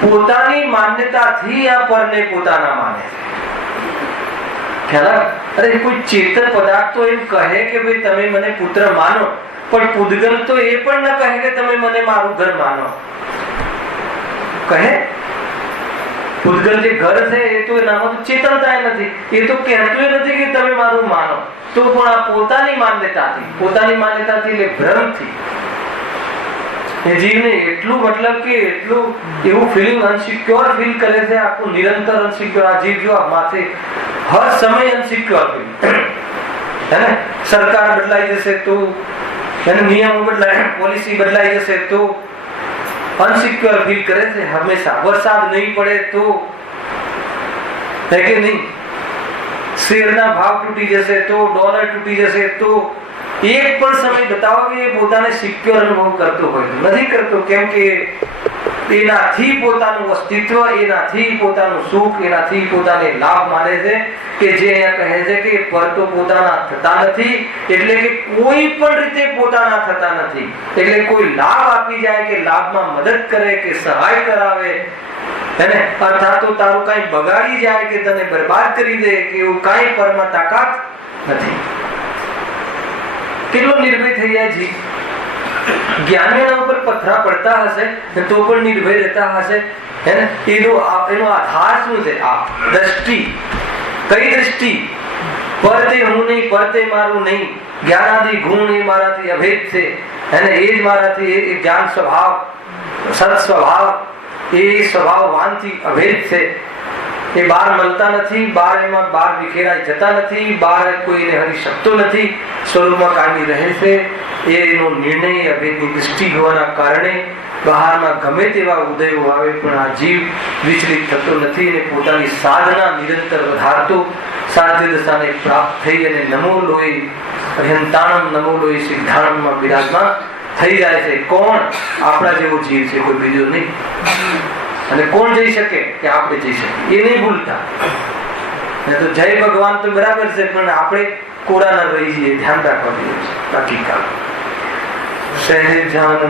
પોતાની માન્યતાથી આ પરને પોતાના માને છે. અરે કોઈ ચેતન પદાર્થ તો એમ કહે કે ભાઈ તમે મને પુત્ર માનો, પણ પૂતગલ તો એ પણ ન કહે કે તમે મને મારું ઘર માનો. કહે પૂતગલ જે ઘર છે એ તો એનામાં તો ચેતનતા નથી, એ તો કહેતું નથી કે તમે મારું માનો. તો પણ આ પોતાની માન્યતાથી એટલે ભ્રમથી એ જીવને એટલું મતલબ કે એટલું એવું ફીલિંગ અનસિક્યોર ફીલ કરે છે, આખું નિરંતર અનસિક્યોર. આ જીવ જો માથે હર સમય અનસિક્યોર ફીલ હે ને. સરકાર બદલાઈ જશે તો, નિયમો બદલાય, પોલિસી બદલાઈ જશે તો અનસિક્યોર ફીલ કરે છે હંમેશા. વરસાદ નહીં પડે તો, હે કે નહીં, શેરના ભાવ તૂટી જશે તો, ડોલર તૂટી જશે તો, એક પણ સમય બતાવો કે એ પોતાને સિક્યોર અનુભવ કરતો હોય. નથી કરતો. કેમ કે એનાથી પોતાનું અસ્તિત્વ, એનાથી પોતાનું સુખ, એનાથી પોતાને લાભ માને છે. કે જે અહીંયા કહે છે કે પર તો પોતાના થતા નથી, એટલે કે કોઈ પણ રીતે પોતાના થતા નથી. એટલે કોઈ લાભ આપી જાય કે લાભમાં મદદ કરે કે સહાય કરાવે, અર્થાત તો તારું કઈ બગાડી જાય કે તને બરબાદ કરી દે કે એવું કઈ પરમાં તાકાત નથી. કેટલો નિર્ભય થઈ જાય છે. જ્ઞાનીઓના ઉપર પથરા પડતા હશે તો પણ નિર્ભય રહેતા હશે. એનો આધાર શું છે? આ દ્રષ્ટિ. કઈ દ્રષ્ટિ? પરતે હું નહીં, પરતે મારું નહીં, જ્ઞાનાદિ ગુણ એ મારાથી અભેદ છે, અને એ જ મારાથી એ જ્ઞાન સ્વભાવ, સત સ્વભાવ, એ સ્વભાવવાનથી અભેદ છે. એ બહાર મળતા નથી, બહાર એમાં બહાર વિખેરાઈ જતા નથી, બહાર કોઈને હરી શકતો નથી, સ્વરૂપમાં કાયમી રહે છે. એનો નિર્ણય અભેદની દૃષ્ટિ હોવાના કારણે બહારમાં ગમે તેવા ઉદયો આવે પણ આ જીવ વિચલિત થતો નથી અને પોતાની સાધના નિરંતર વધારતો સાધ્ય દશાને પ્રાપ્ત થઈ અને નમો લોહી અહંતાણમ નમો લોહી સિદ્ધાણમાં બિરાજમાન થઈ જાય છે. કોણ? આપણા જેવો જીવ છે, કોઈ બીજો નહીં. અને કોણ જઈ શકે? કે આપણે જઈ શકીએ. એ નહીં ભૂલતા. તો જય ભગવાન તો બરાબર છે, પણ આપણે કોરા ન રહી જઈએ, ધ્યાન રાખવા જોઈએ. બાકી કામ સહેજાનંદ